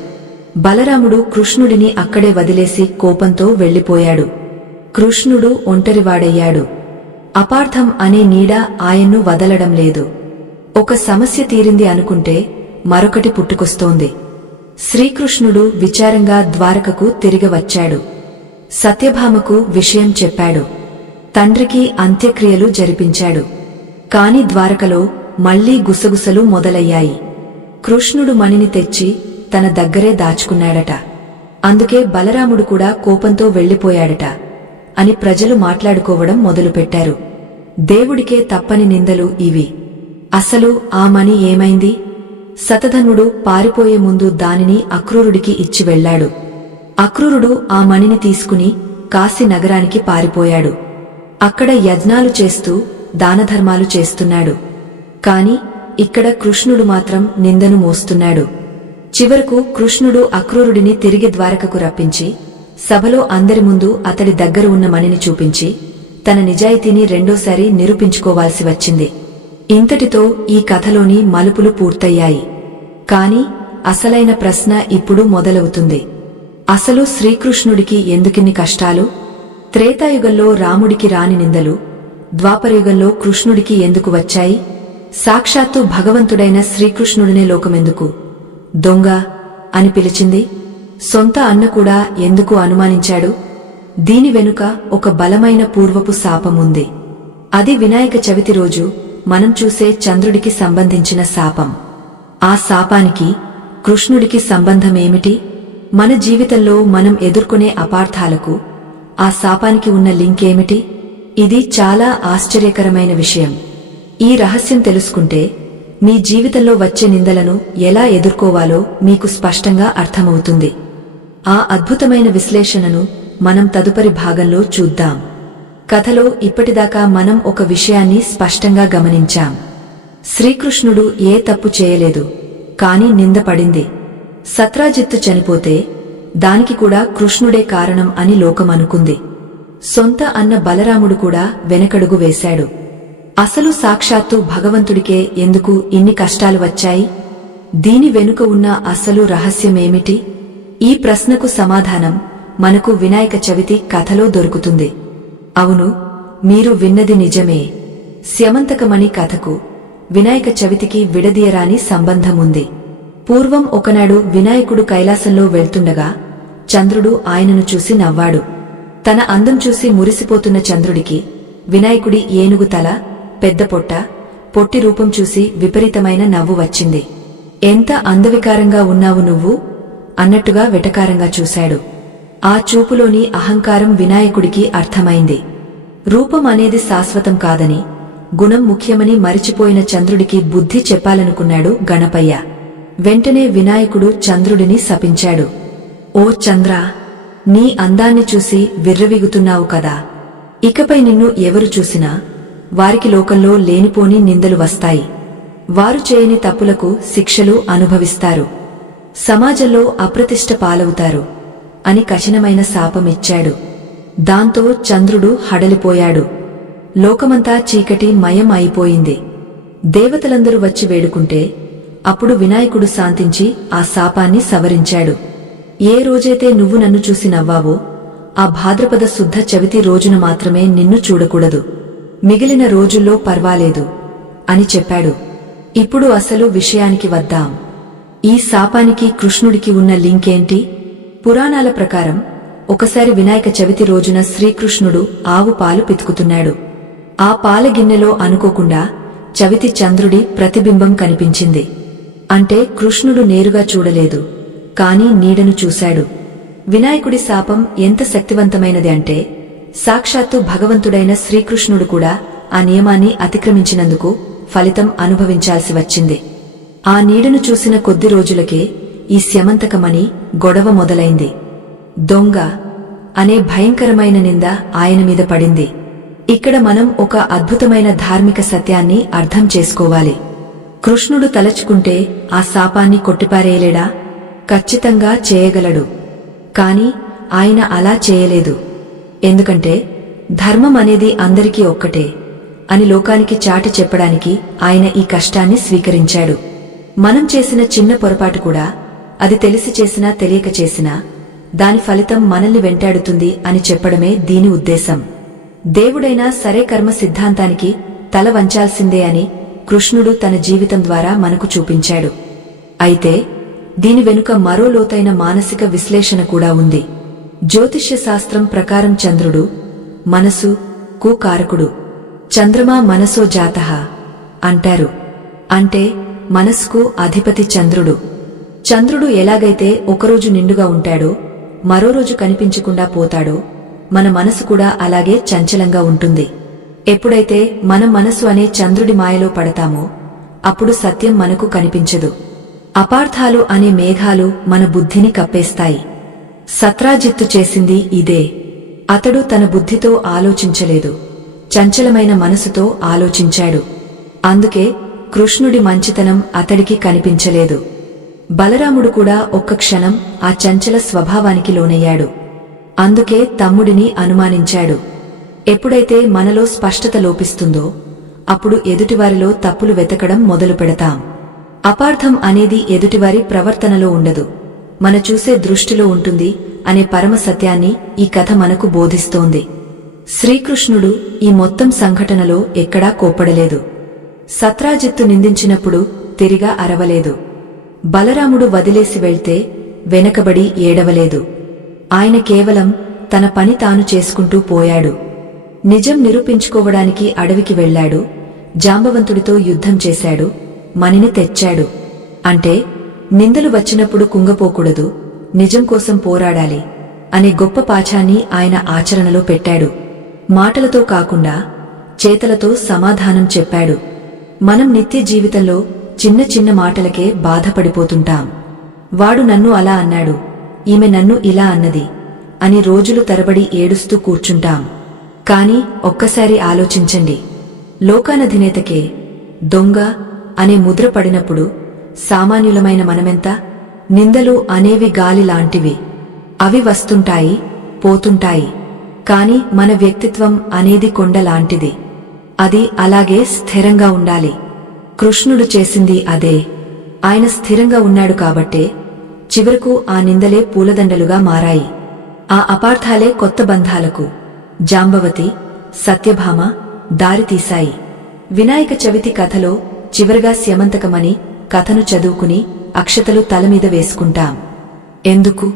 బలరాముడు కృష్ణుడిని అక్కడే వదిలేసి కోపంతో వెళ్లిపోయాడు. కృష్ణుడు ఒంటరివాడయ్యాడు. అపార్థం అనే నీడ ఆయన్ను వదలడం లేదు. ఒక సమస్య తీరింది అనుకుంటే మరొకటి పుట్టుకొస్తోంది. శ్రీకృష్ణుడు విచారంగా ద్వారకకు తిరిగి వచ్చాడు. సత్యభామకు విషయం చెప్పాడు. తండ్రికి అంత్యక్రియలు జరిపించాడు. కాని ద్వారకలో మళ్లీ గుసగుసలు మొదలయ్యాయి. కృష్ణుడు మణిని తెచ్చి తన దగ్గరే దాచుకున్నాడట. అందుకే బలరాముడు కూడా కోపంతో వెళ్లిపోయాడట అని ప్రజలు మాట్లాడుకోవడం మొదలుపెట్టారు. దేవుడికే తప్పని నిందలు ఇవి. అసలు ఆ మణి ఏమైంది? శతధనుడు పారిపోయే ముందు దానిని అక్రూరుడికి ఇచ్చి వెళ్లాడు. అక్రూరుడు ఆ మణిని తీసుకుని కాశీ నగరానికి పారిపోయాడు. అక్కడ యజ్ఞాలు చేస్తూ దానధర్మాలు చేస్తున్నాడు. కాని ఇక్కడ కృష్ణుడు మాత్రం నిందను మోస్తున్నాడు. చివరకు కృష్ణుడు అక్రూరుడిని తిరిగి ద్వారకకు రప్పించి సభలో అందరి ముందు అతడి దగ్గర ఉన్న మణిని చూపించి తన నిజాయితీని రెండోసారి నిరూపించుకోవాల్సి వచ్చింది. ఇంతటితో ఈ కథలోని మలుపులు పూర్తయ్యాయి. కాని అసలైన ప్రశ్న ఇప్పుడు మొదలవుతుంది. అసలు శ్రీకృష్ణుడికి ఎందుకిన్ని కష్టాలు? త్రేతాయుగంలో రాముడికి రాని నిందలు ద్వాపరయుగంలో కృష్ణుడికి ఎందుకు వచ్చాయి? సాక్షాత్తు భగవంతుడైన శ్రీకృష్ణుడినే లోకమెందుకు దొంగ అని పిలిచింది? సొంత అన్న కూడా ఎందుకు అనుమానించాడు? దీని వెనుక ఒక బలమైన పూర్వపు శాపముంది. అది వినాయక చవితి రోజు మనం చూసే చంద్రుడికి సంబంధించిన శాపం. ఆ శాపానికి కృష్ణుడికి సంబంధమేమిటి? మన జీవితంలో మనం ఎదుర్కొనే అపార్థాలకు ఆ శాపానికి ఉన్న లింక్ ఏమిటి? ఇది చాలా ఆశ్చర్యకరమైన విషయం. ఈ రహస్యం తెలుసుకుంటే మీ జీవితంలో వచ్చే నిందలను ఎలా ఎదుర్కోవాలో మీకు స్పష్టంగా అర్థమవుతుంది. ఆ అద్భుతమైన విశ్లేషణను మనం తదుపరి భాగంలో చూద్దాం. కథలో ఇప్పటిదాకా మనం ఒక విషయాన్ని స్పష్టంగా గమనించాం. శ్రీకృష్ణుడు ఏ తప్పు చేయలేదు, కాని నింద పడింది. సత్రాజిత్తు చనిపోతే దానికి కూడా కృష్ణుడే కారణం అని లోకం అనుకుంది. సొంత అన్న బలరాముడు కూడా వెనకడుగు వేశాడు. అసలు సాక్షాత్తు భగవంతుడికే ఎందుకు ఇన్ని కష్టాలు వచ్చాయి? దీని వెనుక ఉన్న అసలు రహస్యమేమిటి? ఈ ప్రశ్నకు సమాధానం మనకు వినాయక చవితి కథలో దొరుకుతుంది. అవును, మీరు విన్నది నిజమే. స్యమంతకమణి కథకు వినాయక చవితికి విడదీయరాని సంబంధముంది. పూర్వం ఒకనాడు వినాయకుడు కైలాసంలో వెళ్తుండగా చంద్రుడు ఆయనను చూసి నవ్వాడు. తన అందం చూసి మురిసిపోతున్న చంద్రుడికి వినాయకుడి ఏనుగు తల, పెద్ద పొట్ట, పొట్టి రూపం చూసి విపరీతమైన నవ్వు వచ్చింది. ఎంత అందవికారంగా ఉన్నావు నువ్వు అన్నట్టుగా వెటకారంగా చూశాడు. ఆ చూపులోని అహంకారం వినాయకుడికి అర్థమైంది. రూపం అనేది శాశ్వతం కాదని, గుణం ముఖ్యమని మరిచిపోయిన చంద్రుడికి బుద్ధి చెప్పాలనుకున్నాడు గణపయ్య. వెంటనే వినాయకుడు చంద్రుడిని శపించాడు. ఓ చంద్రా, నీ అందాన్ని చూసి విర్రవీగుతున్నావు కదా. ఇకపై నిన్ను ఎవరు చూసినా వారికి లోకంలో లేనిపోని నిందలు వస్తాయి. వారు చేయని తప్పులకు శిక్షలు అనుభవిస్తారు. సమాజంలో అప్రతిష్ట పాలవుతారు అని కఠినమైన శాపమిచ్చాడు. దాంతో చంద్రుడు హడలిపోయాడు. లోకమంతా చీకటి మయం అయిపోయింది. దేవతలందరూ వచ్చి వేడుకుంటే అప్పుడు వినాయకుడు శాంతించి ఆ శాపాన్ని సవరించాడు. ఏ రోజైతే నువ్వు నన్ను చూసి నవ్వావో ఆ భాద్రపద శుద్ధ చవితి రోజున మాత్రమే నిన్ను చూడకూడదు, మిగిలిన రోజుల్లో పర్వాలేదు అని చెప్పాడు. ఇప్పుడు అసలు విషయానికి వద్దాం. ఈ శాపానికి కృష్ణుడికి ఉన్న లింకేంటి? పురాణాల ప్రకారం ఒకసారి వినాయక చవితి రోజున శ్రీకృష్ణుడు ఆవు పాలు పితుకుతున్నాడు. ఆ పాల గిన్నెలో అనుకోకుండా చవితి చంద్రుడి ప్రతిబింబం కనిపించింది. అంటే కృష్ణుడు నేరుగా చూడలేదు, కాని నీడను చూశాడు. వినాయకుడి శాపం ఎంత శక్తివంతమైనది అంటే సాక్షాత్తు భగవంతుడైన శ్రీకృష్ణుడు కూడా ఆ నియమాన్ని అతిక్రమించినందుకు ఫలితం అనుభవించాల్సి వచ్చింది. ఆ నీడను చూసిన కొద్ది రోజులకే ఈ స్యమంతకమని గొడవ మొదలైంది. దొంగ అనే భయంకరమైన నింద ఆయన మీద పడింది. ఇక్కడ మనం ఒక అద్భుతమైన ధార్మిక సత్యాన్ని అర్థం చేసుకోవాలి. కృష్ణుడు తలచుకుంటే ఆ శాపాన్ని కొట్టిపారేయలేడా? ఖచ్చితంగా చేయగలడు. కాని ఆయన అలా చేయలేదు. ఎందుకంటే ధర్మం అనేది అందరికీ ఒక్కటే అని లోకానికి చాటి చెప్పడానికి ఆయన ఈ కష్టాన్ని స్వీకరించాడు. మనం చేసిన చిన్న పొరపాటు కూడా, అది తెలిసి చేసినా తెలియక చేసినా, దాని ఫలితం మనల్ని వెంటాడుతుంది అని చెప్పడమే దీని ఉద్దేశం. దేవుడైనా సరే కర్మ సిద్ధాంతానికి తల వంచాల్సిందే అని కృష్ణుడు తన జీవితం ద్వారా మనకు చూపించాడు. అయితే దీని వెనుక మరో లోతైన మానసిక విశ్లేషణ కూడా ఉంది. జ్యోతిష్య శాస్త్రం ప్రకారం చంద్రుడు మనసుకు కారకుడు. చంద్రమా మనసో జాతః అంటారు. అంటే మనస్కు అధిపతి చంద్రుడు. చంద్రుడు ఎలాగైతే ఒకరోజు నిండుగా ఉంటాడో మరో రోజు కనిపించకుండా పోతాడో మన మనసు కూడా అలాగే చంచలంగా ఉంటుంది. ఎప్పుడైతే మనం మనసు అనే చంద్రుడి మాయలో పడతామో అప్పుడు సత్యం మనకు కనిపించదు. అపార్థాలు అనే మేఘాలు మన బుద్ధిని కప్పేస్తాయి. సత్రాజిత్తు చేసింది ఇదే. అతడు తన బుద్ధితో ఆలోచించలేదు, చంచలమైన మనసుతో ఆలోచించాడు. అందుకే కృష్ణుడి మంచితనం అతడికి కనిపించలేదు. బలరాముడు కూడా ఒక్క క్షణం ఆ చంచల స్వభావానికి లోనయ్యాడు. అందుకే తమ్ముడిని అనుమానించాడు. ఎప్పుడైతే మనలో స్పష్టత లోపిస్తుందో అప్పుడు ఎదుటివారిలో తప్పులు వెతకడం మొదలు పెడతాం. అపార్థం అనేది ఎదుటివారి ప్రవర్తనలో ఉండదు, మన చూసే దృష్టిలో ఉంటుంది అనే పరమ సత్యాన్ని ఈ కథ మనకు బోధిస్తోంది. శ్రీకృష్ణుడు ఈ మొత్తం సంఘటనలో ఎక్కడా కోప్పడలేదు. సత్రాజిత్తు నిందించినప్పుడు తిరిగా అరవలేదు. బలరాముడు వదిలేసి వెళ్తే వెనకబడి ఏడవలేదు. ఆయన కేవలం తన పని తాను చేసుకుంటూ పోయాడు. నిజం నిరూపించుకోవడానికి అడవికి వెళ్లాడు, జాంబవంతుడితో యుద్ధం చేశాడు, మణిని తెచ్చాడు. అంటే నిందలు వచ్చినప్పుడు కుంగపోకూడదు, నిజం కోసం పోరాడాలి అనే గొప్ప పాఠాన్ని ఆయన ఆచరణలో పెట్టాడు. మాటలతో కాకుండా చేతలతో సమాధానం చెప్పాడు. మనం నిత్య జీవితంలో చిన్న చిన్న మాటలకే బాధపడిపోతుంటాం. వాడు నన్ను అలా అన్నాడు, ఈమె నన్ను ఇలా అన్నది అని రోజులు తరబడి ఏడుస్తూ కూర్చుంటాం. కాని ఒక్కసారి ఆలోచించండి, లోకానధినేతకే దొంగ అనే ముద్ర పడినప్పుడు సామాన్యులమైన మనమెంత? నిందలు అనేవి గాలి లాంటివి, అవి వస్తుంటాయి, పోతుంటాయి. కాని మన వ్యక్తిత్వం అనేది కొండ లాంటిది, అది అలాగే స్థిరంగా ఉండాలి. కృష్ణుడు చేసింది అదే. ఆయన స్థిరంగా ఉన్నాడు కాబట్టే చివరకు ఆ నిందలే పూలదండలుగా మారాయి. ఆ అపార్థాలే కొత్త బంధాలకు, జాంబవతి, సత్యభామ దారితీశాయి. వినాయక చవితి కథలో చివరగా స్యమంతకమని కథను చదువుకుని అక్షతలు తలమీద వేసుకుంటాం. ఎందుకు?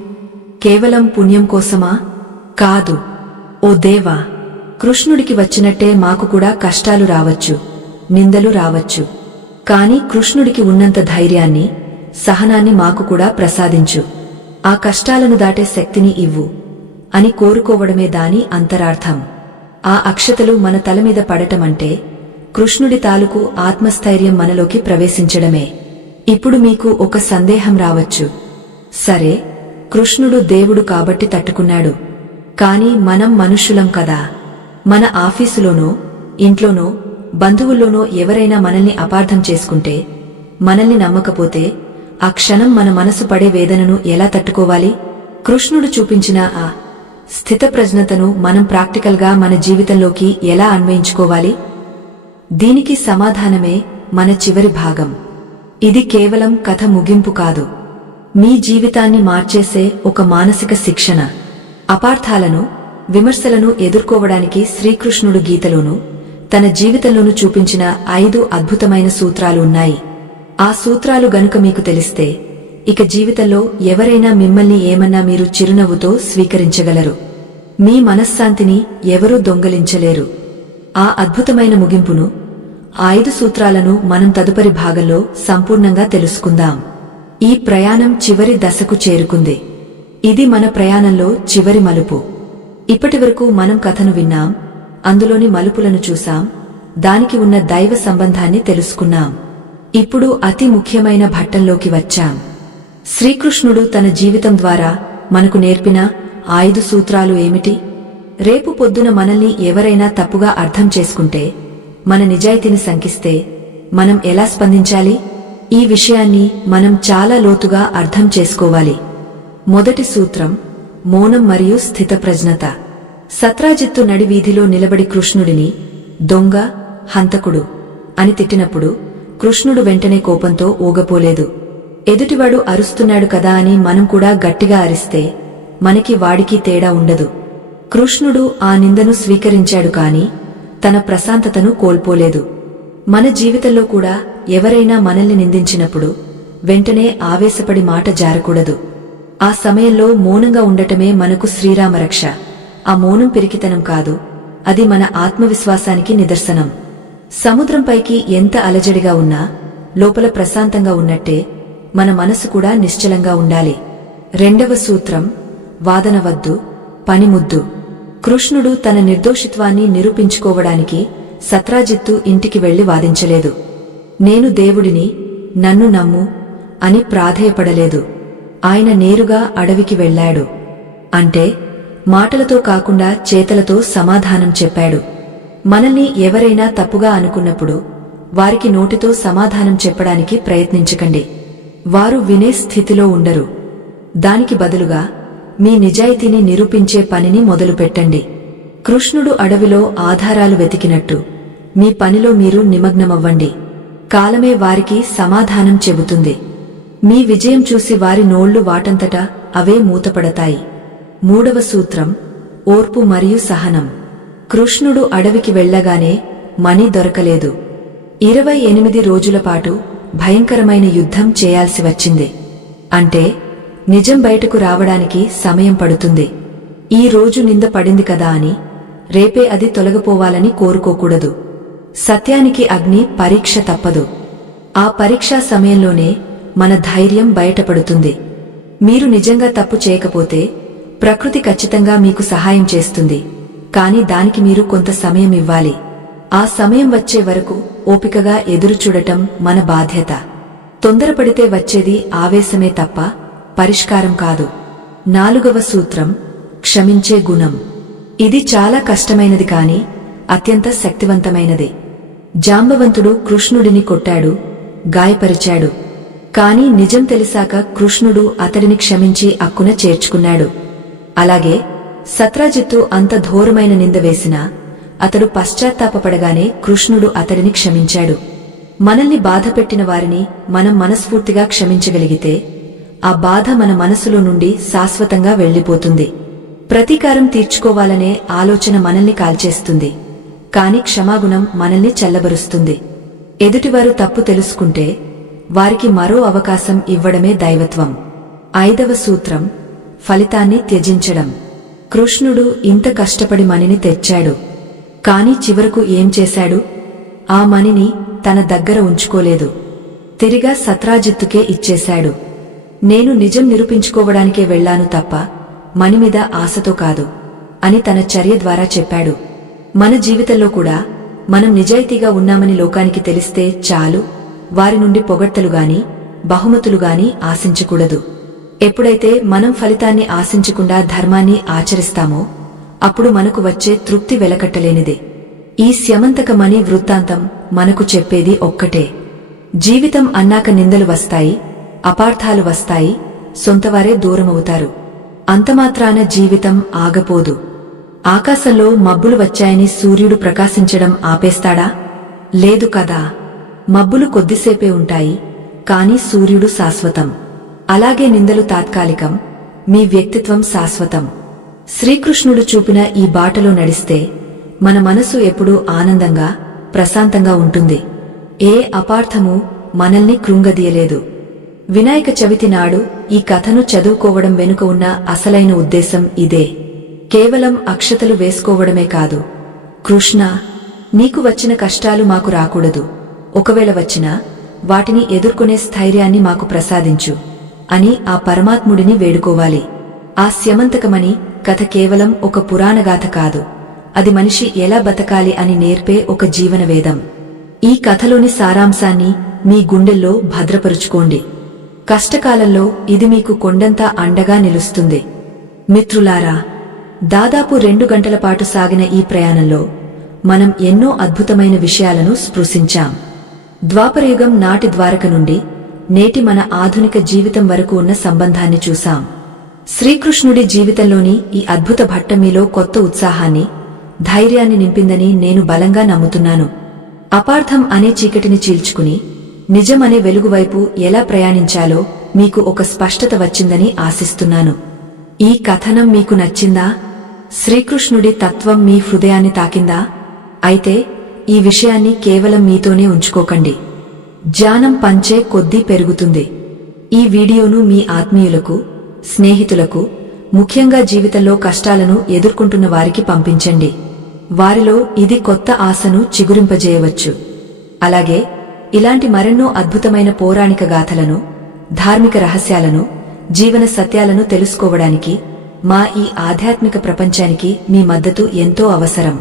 కేవలం పుణ్యం కోసమా? కాదు. ఓ దేవా, కృష్ణుడికి వచ్చినట్టే మాకు కూడా కష్టాలు రావచ్చు, నిందలు రావచ్చు. కాని కృష్ణుడికి ఉన్నంత ధైర్యాన్ని, సహనాన్ని మాకు కూడా ప్రసాదించు. ఆ కష్టాలను దాటే శక్తిని ఇవ్వు అని కోరుకోవడమే దాని అంతరార్థం. ఆ అక్షతలు మన తలమీద పడటమంటే కృష్ణుడి తాలూకు ఆత్మస్థైర్యం మనలోకి ప్రవేశించడమే. ఇప్పుడు మీకు ఒక సందేహం రావచ్చు, సరే కృష్ణుడు దేవుడు కాబట్టి తట్టుకున్నాడు, కాని మనం మనుష్యులం కదా. మన ఆఫీసులోనో, ఇంట్లోనో, బంధువుల్లోనో ఎవరైనా మనల్ని అపార్థం చేసుకుంటే, మనల్ని నమ్మకపోతే ఆ క్షణం మన మనసు పడే వేదనను ఎలా తట్టుకోవాలి? కృష్ణుడు చూపించిన ఆ స్థితప్రజ్ఞతను మనం ప్రాక్టికల్గా మన జీవితంలోకి ఎలా అన్వయించుకోవాలి? దీనికి సమాధానమే మన చివరి భాగం. ఇది కేవలం కథ ముగింపు కాదు, మీ జీవితాన్ని మార్చేసే ఒక మానసిక శిక్షణ. అపార్థాలను, విమర్శలను ఎదుర్కోవడానికి శ్రీకృష్ణుడు గీతలోనూ తన జీవితంలోనూ చూపించిన 5 అద్భుతమైన సూత్రాలు ఉన్నాయి. ఆ సూత్రాలు గనుక మీకు తెలిస్తే ఇక జీవితంలో ఎవరైనా మిమ్మల్ని ఏమన్నా మీరు చిరునవ్వుతో స్వీకరించగలరు. మీ మనశ్శాంతిని ఎవరూ దొంగలించలేరు. ఆ అద్భుతమైన ముగింపును, 5 సూత్రాలను మనం తదుపరి భాగంలో సంపూర్ణంగా తెలుసుకుందాం. ఈ ప్రయాణం చివరి దశకు చేరుకుంది. ఇది మన ప్రయాణంలో చివరి మలుపు. ఇప్పటివరకు మనం కథను విన్నాం, అందులోని మలుపులను చూశాం, దానికి ఉన్న దైవ సంబంధాన్ని తెలుసుకున్నాం. ఇప్పుడు అతి ముఖ్యమైన ఘట్టంలోకి వచ్చాం. శ్రీకృష్ణుడు తన జీవితం ద్వారా మనకు నేర్పిన 5 సూత్రాలు ఏమిటి? రేపు పొద్దున మనల్ని ఎవరైనా తప్పుగా అర్థం చేసుకుంటే, మన నిజాయితీని శంకిస్తే మనం ఎలా స్పందించాలి? ఈ విషయాన్ని మనం చాలా లోతుగా అర్థం చేసుకోవాలి. మొదటి సూత్రం మౌనం మరియు స్థితప్రజ్ఞత. సత్రాజిత్తు నడి వీధిలో నిలబడి కృష్ణుడిని దొంగ, హంతకుడు అని తిట్టినప్పుడు కృష్ణుడు వెంటనే కోపంతో ఊగపోలేదు. ఎదుటివాడు అరుస్తున్నాడు కదా అని మనం కూడా గట్టిగా అరిస్తే మనకి వాడికి తేడా ఉండదు. కృష్ణుడు ఆ నిందను స్వీకరించాడు కాని తన ప్రశాంతతను కోల్పోలేదు. మన జీవితంలో కూడా ఎవరైనా మనల్ని నిందించినప్పుడు వెంటనే ఆవేశపడి మాట జారకూడదు. ఆ సమయంలో మౌనంగా ఉండటమే మనకు శ్రీరామరక్ష. ఆ మౌనం పిరికితనం కాదు, అది మన ఆత్మవిశ్వాసానికి నిదర్శనం. సముద్రంపైకి ఎంత అలజడిగా ఉన్నా లోపల ప్రశాంతంగా ఉన్నట్టే మన మనసు కూడా నిశ్చలంగా ఉండాలి. రెండవ సూత్రం వాదన వద్దు, పనిముద్దు. కృష్ణుడు తన నిర్దోషిత్వాన్ని నిరూపించుకోవడానికి సత్రాజిత్తు ఇంటికి వెళ్లి వాదించలేదు. నేను దేవుడిని, నన్ను నమ్ము అని ప్రాధేయపడలేదు. ఆయన నేరుగా అడవికి వెళ్లాడు. అంటే మాటలతో కాకుండా చేతలతో సమాధానం చెప్పాడు. మనల్ని ఎవరైనా తప్పుగా అనుకున్నప్పుడు వారికి నోటితో సమాధానం చెప్పడానికి ప్రయత్నించకండి. వారు వినే స్థితిలో ఉండరు. దానికి బదులుగా మీ నిజాయితీని నిరూపించే పనిని మొదలుపెట్టండి. కృష్ణుడు అడవిలో ఆధారాలు వెతికినట్టు మీ పనిలో మీరు నిమగ్నమవ్వండి. కాలమే వారికి సమాధానం చెబుతుంది. మీ విజయం చూసి వారి నోళ్లు వాటంతటా అవే మూతపడతాయి. మూడవ సూత్రం ఓర్పు మరియు సహనం. కృష్ణుడు అడవికి వెళ్లగానే మణి దొరకలేదు. 28 రోజుల పాటు భయంకరమైన యుద్ధం చేయాల్సి వచ్చింది. అంటే నిజం బయటకు రావడానికి సమయం పడుతుంది. ఈ రోజు నింద పడింది కదా అని రేపే అది తొలగిపోవాలని కోరుకోకూడదు. సత్యానికి అగ్ని పరీక్ష తప్పదు. ఆ పరీక్షా సమయంలోనే మన ధైర్యం బయటపడుతుంది. మీరు నిజంగా తప్పు చేయకపోతే ప్రకృతి ఖచ్చితంగా మీకు సహాయం చేస్తుంది. కాని దానికి మీరు కొంత సమయం ఇవ్వాలి. ఆ సమయం వచ్చే వరకు ఓపికగా ఎదురుచూడటం మన బాధ్యత. తొందరపడితే వచ్చేది ఆవేశమే తప్ప పరిష్కారం కాదు. నాలుగవ సూత్రం క్షమించే గుణం. ఇది చాలా కష్టమైనది కాని అత్యంత శక్తివంతమైనది. జాంబవంతుడు కృష్ణుడిని కొట్టాడు, గాయపరిచాడు. కాని నిజం తెలిసాక కృష్ణుడు అతడిని క్షమించి అక్కున చేర్చుకున్నాడు. అలాగే సత్రాజిత్తు అంత ఘోరమైన నింద వేసినా అతడు పశ్చాత్తాపపడగానే కృష్ణుడు అతడిని క్షమించాడు. మనల్ని బాధపెట్టిన వారిని మనం మనస్ఫూర్తిగా క్షమించగలిగితే ఆ బాధ మన మనసులో నుండి శాశ్వతంగా వెళ్లిపోతుంది. ప్రతీకారం తీర్చుకోవాలనే ఆలోచన మనల్ని కాల్చేస్తుంది. కాని క్షమాగుణం మనల్ని చల్లబరుస్తుంది. ఎదుటివారు తప్పు తెలుసుకుంటే వారికి మరో అవకాశం ఇవ్వడమే దైవత్వం. ఐదవ సూత్రం ఫలితాన్ని త్యజించడం. కృష్ణుడు ఇంత కష్టపడి మణిని తెచ్చాడు. కాని చివరకు ఏం చేశాడు? ఆ మణిని తన దగ్గర ఉంచుకోలేదు. తిరిగా సత్రాజిత్తుకే ఇచ్చేశాడు. నేను నిజం నిరూపించుకోవడానికే వెళ్లాను తప్ప మణిమీద ఆశతో కాదు అని తన చర్య ద్వారా చెప్పాడు. మన జీవితంలో కూడా మనం నిజాయితీగా ఉన్నామని లోకానికి తెలిస్తే చాలు. వారి నుండి పొగడ్తలుగాని బహుమతులుగాని ఆశించకూడదు. ఎప్పుడైతే మనం ఫలితాన్ని ఆశించకుండా ధర్మాన్ని ఆచరిస్తామో అప్పుడు మనకు వచ్చే తృప్తి వెలకట్టలేనిదే. ఈ స్యమంతక మణి వృత్తాంతం మనకు చెప్పేది ఒక్కటే. జీవితం అన్నాక నిందలు వస్తాయి, అపార్థాలు వస్తాయి, సొంతవారే దూరమవుతారు. అంతమాత్రాన జీవితం ఆగపోదు. ఆకాశంలో మబ్బులు వచ్చాయని సూర్యుడు ప్రకాశించడం ఆపేస్తాడా? లేదు కదా. మబ్బులు కొద్దిసేపే ఉంటాయి, కాని సూర్యుడు శాశ్వతం. అలాగే నిందలు తాత్కాలికం, మీ వ్యక్తిత్వం శాశ్వతం. శ్రీకృష్ణుడు చూపిన ఈ బాటలో నడిస్తే మన మనసు ఎప్పుడూ ఆనందంగా, ప్రశాంతంగా ఉంటుంది. ఏ అపార్థమూ మనల్ని కృంగదీయలేదు. వినాయక చవితి నాడు ఈ కథను చదువుకోవడం వెనుక ఉన్న అసలైన ఉద్దేశం ఇదే. కేవలం అక్షతలు వేసుకోవడమే కాదు, కృష్ణా, నీకు వచ్చిన కష్టాలు మాకు రాకూడదు, ఒకవేళ వచ్చినా వాటిని ఎదుర్కొనే స్థైర్యాన్ని మాకు ప్రసాదించు అని ఆ పరమాత్ముడిని వేడుకోవాలి. ఆ స్యమంతకమణి కథ కేవలం ఒక పురాణగాథ కాదు, అది మనిషి ఎలా బతకాలి అని నేర్పే ఒక జీవనవేదం. ఈ కథలోని సారాంశాన్ని మీ గుండెల్లో భద్రపరుచుకోండి. కష్టకాలంలో ఇది మీకు కొండంత అండగా నిలుస్తుంది. మిత్రులారా, దాదాపు 2 గంటల పాటు సాగిన ఈ ప్రయాణంలో మనం ఎన్నో అద్భుతమైన విషయాలను స్పృశించాం. ద్వాపరయుగం నాటి ద్వారక నుండి నేటి మన ఆధునిక జీవితం వరకు ఉన్న సంబంధాన్ని చూశాం. శ్రీకృష్ణుడి జీవితంలోని ఈ అద్భుత భట్ట మీలో కొత్త ఉత్సాహాన్ని, ధైర్యాన్ని నింపిందని నేను బలంగా నమ్ముతున్నాను. అపార్థం అనే చీకటిని చీల్చుకుని నిజం అనే వెలుగువైపు ఎలా ప్రయాణించాలో మీకు ఒక స్పష్టత వచ్చిందని ఆశిస్తున్నాను. ఈ కథనం మీకు నచ్చిందా? శ్రీకృష్ణుడి తత్వం మీ హృదయాన్ని తాకిందా? అయితే ఈ విషయాన్ని కేవలం మీతోనే ఉంచుకోకండి. జ్ఞానం పంచే కొద్దీ పెరుగుతుంది. ఈ వీడియోను మీ ఆత్మీయులకు, స్నేహితులకు, ముఖ్యంగా జీవితంలో కష్టాలను ఎదుర్కొంటున్న వారికి పంపించండి. వారిలో ఇది కొత్త ఆశను చిగురింపజేయవచ్చు. అలాగే ఇలాంటి మరెన్నో అద్భుతమైన పౌరాణిక గాథలను, ధార్మిక రహస్యాలను, జీవన సత్యాలను తెలుసుకోవడానికి మా ఈ ఆధ్యాత్మిక ప్రపంచానికి మీ మద్దతు ఎంతో అవసరం.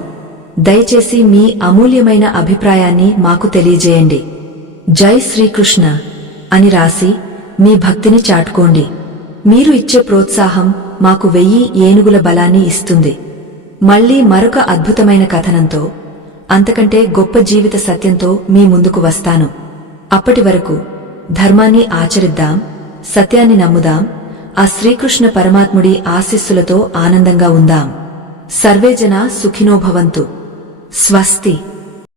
దయచేసి మీ అమూల్యమైన అభిప్రాయాన్ని మాకు తెలియజేయండి. జై శ్రీకృష్ణ అని రాసి మీ భక్తిని చాటుకోండి. మీరు ఇచ్చే ప్రోత్సాహం మాకు 1000 ఏనుగుల బలాన్ని ఇస్తుంది. మళ్లీ మరొక అద్భుతమైన కథనంతో, అంతకంటే గొప్ప జీవిత సత్యంతో మీ ముందుకు వస్తాను. అప్పటి వరకు ధర్మాన్ని ఆచరిద్దాం, సత్యాన్ని నమ్ముదాం, ఆ శ్రీకృష్ణ పరమాత్ముడి ఆశీస్సులతో ఆనందంగా ఉందాం. సర్వేజన సుఖినో భవంతు. స్వస్తి.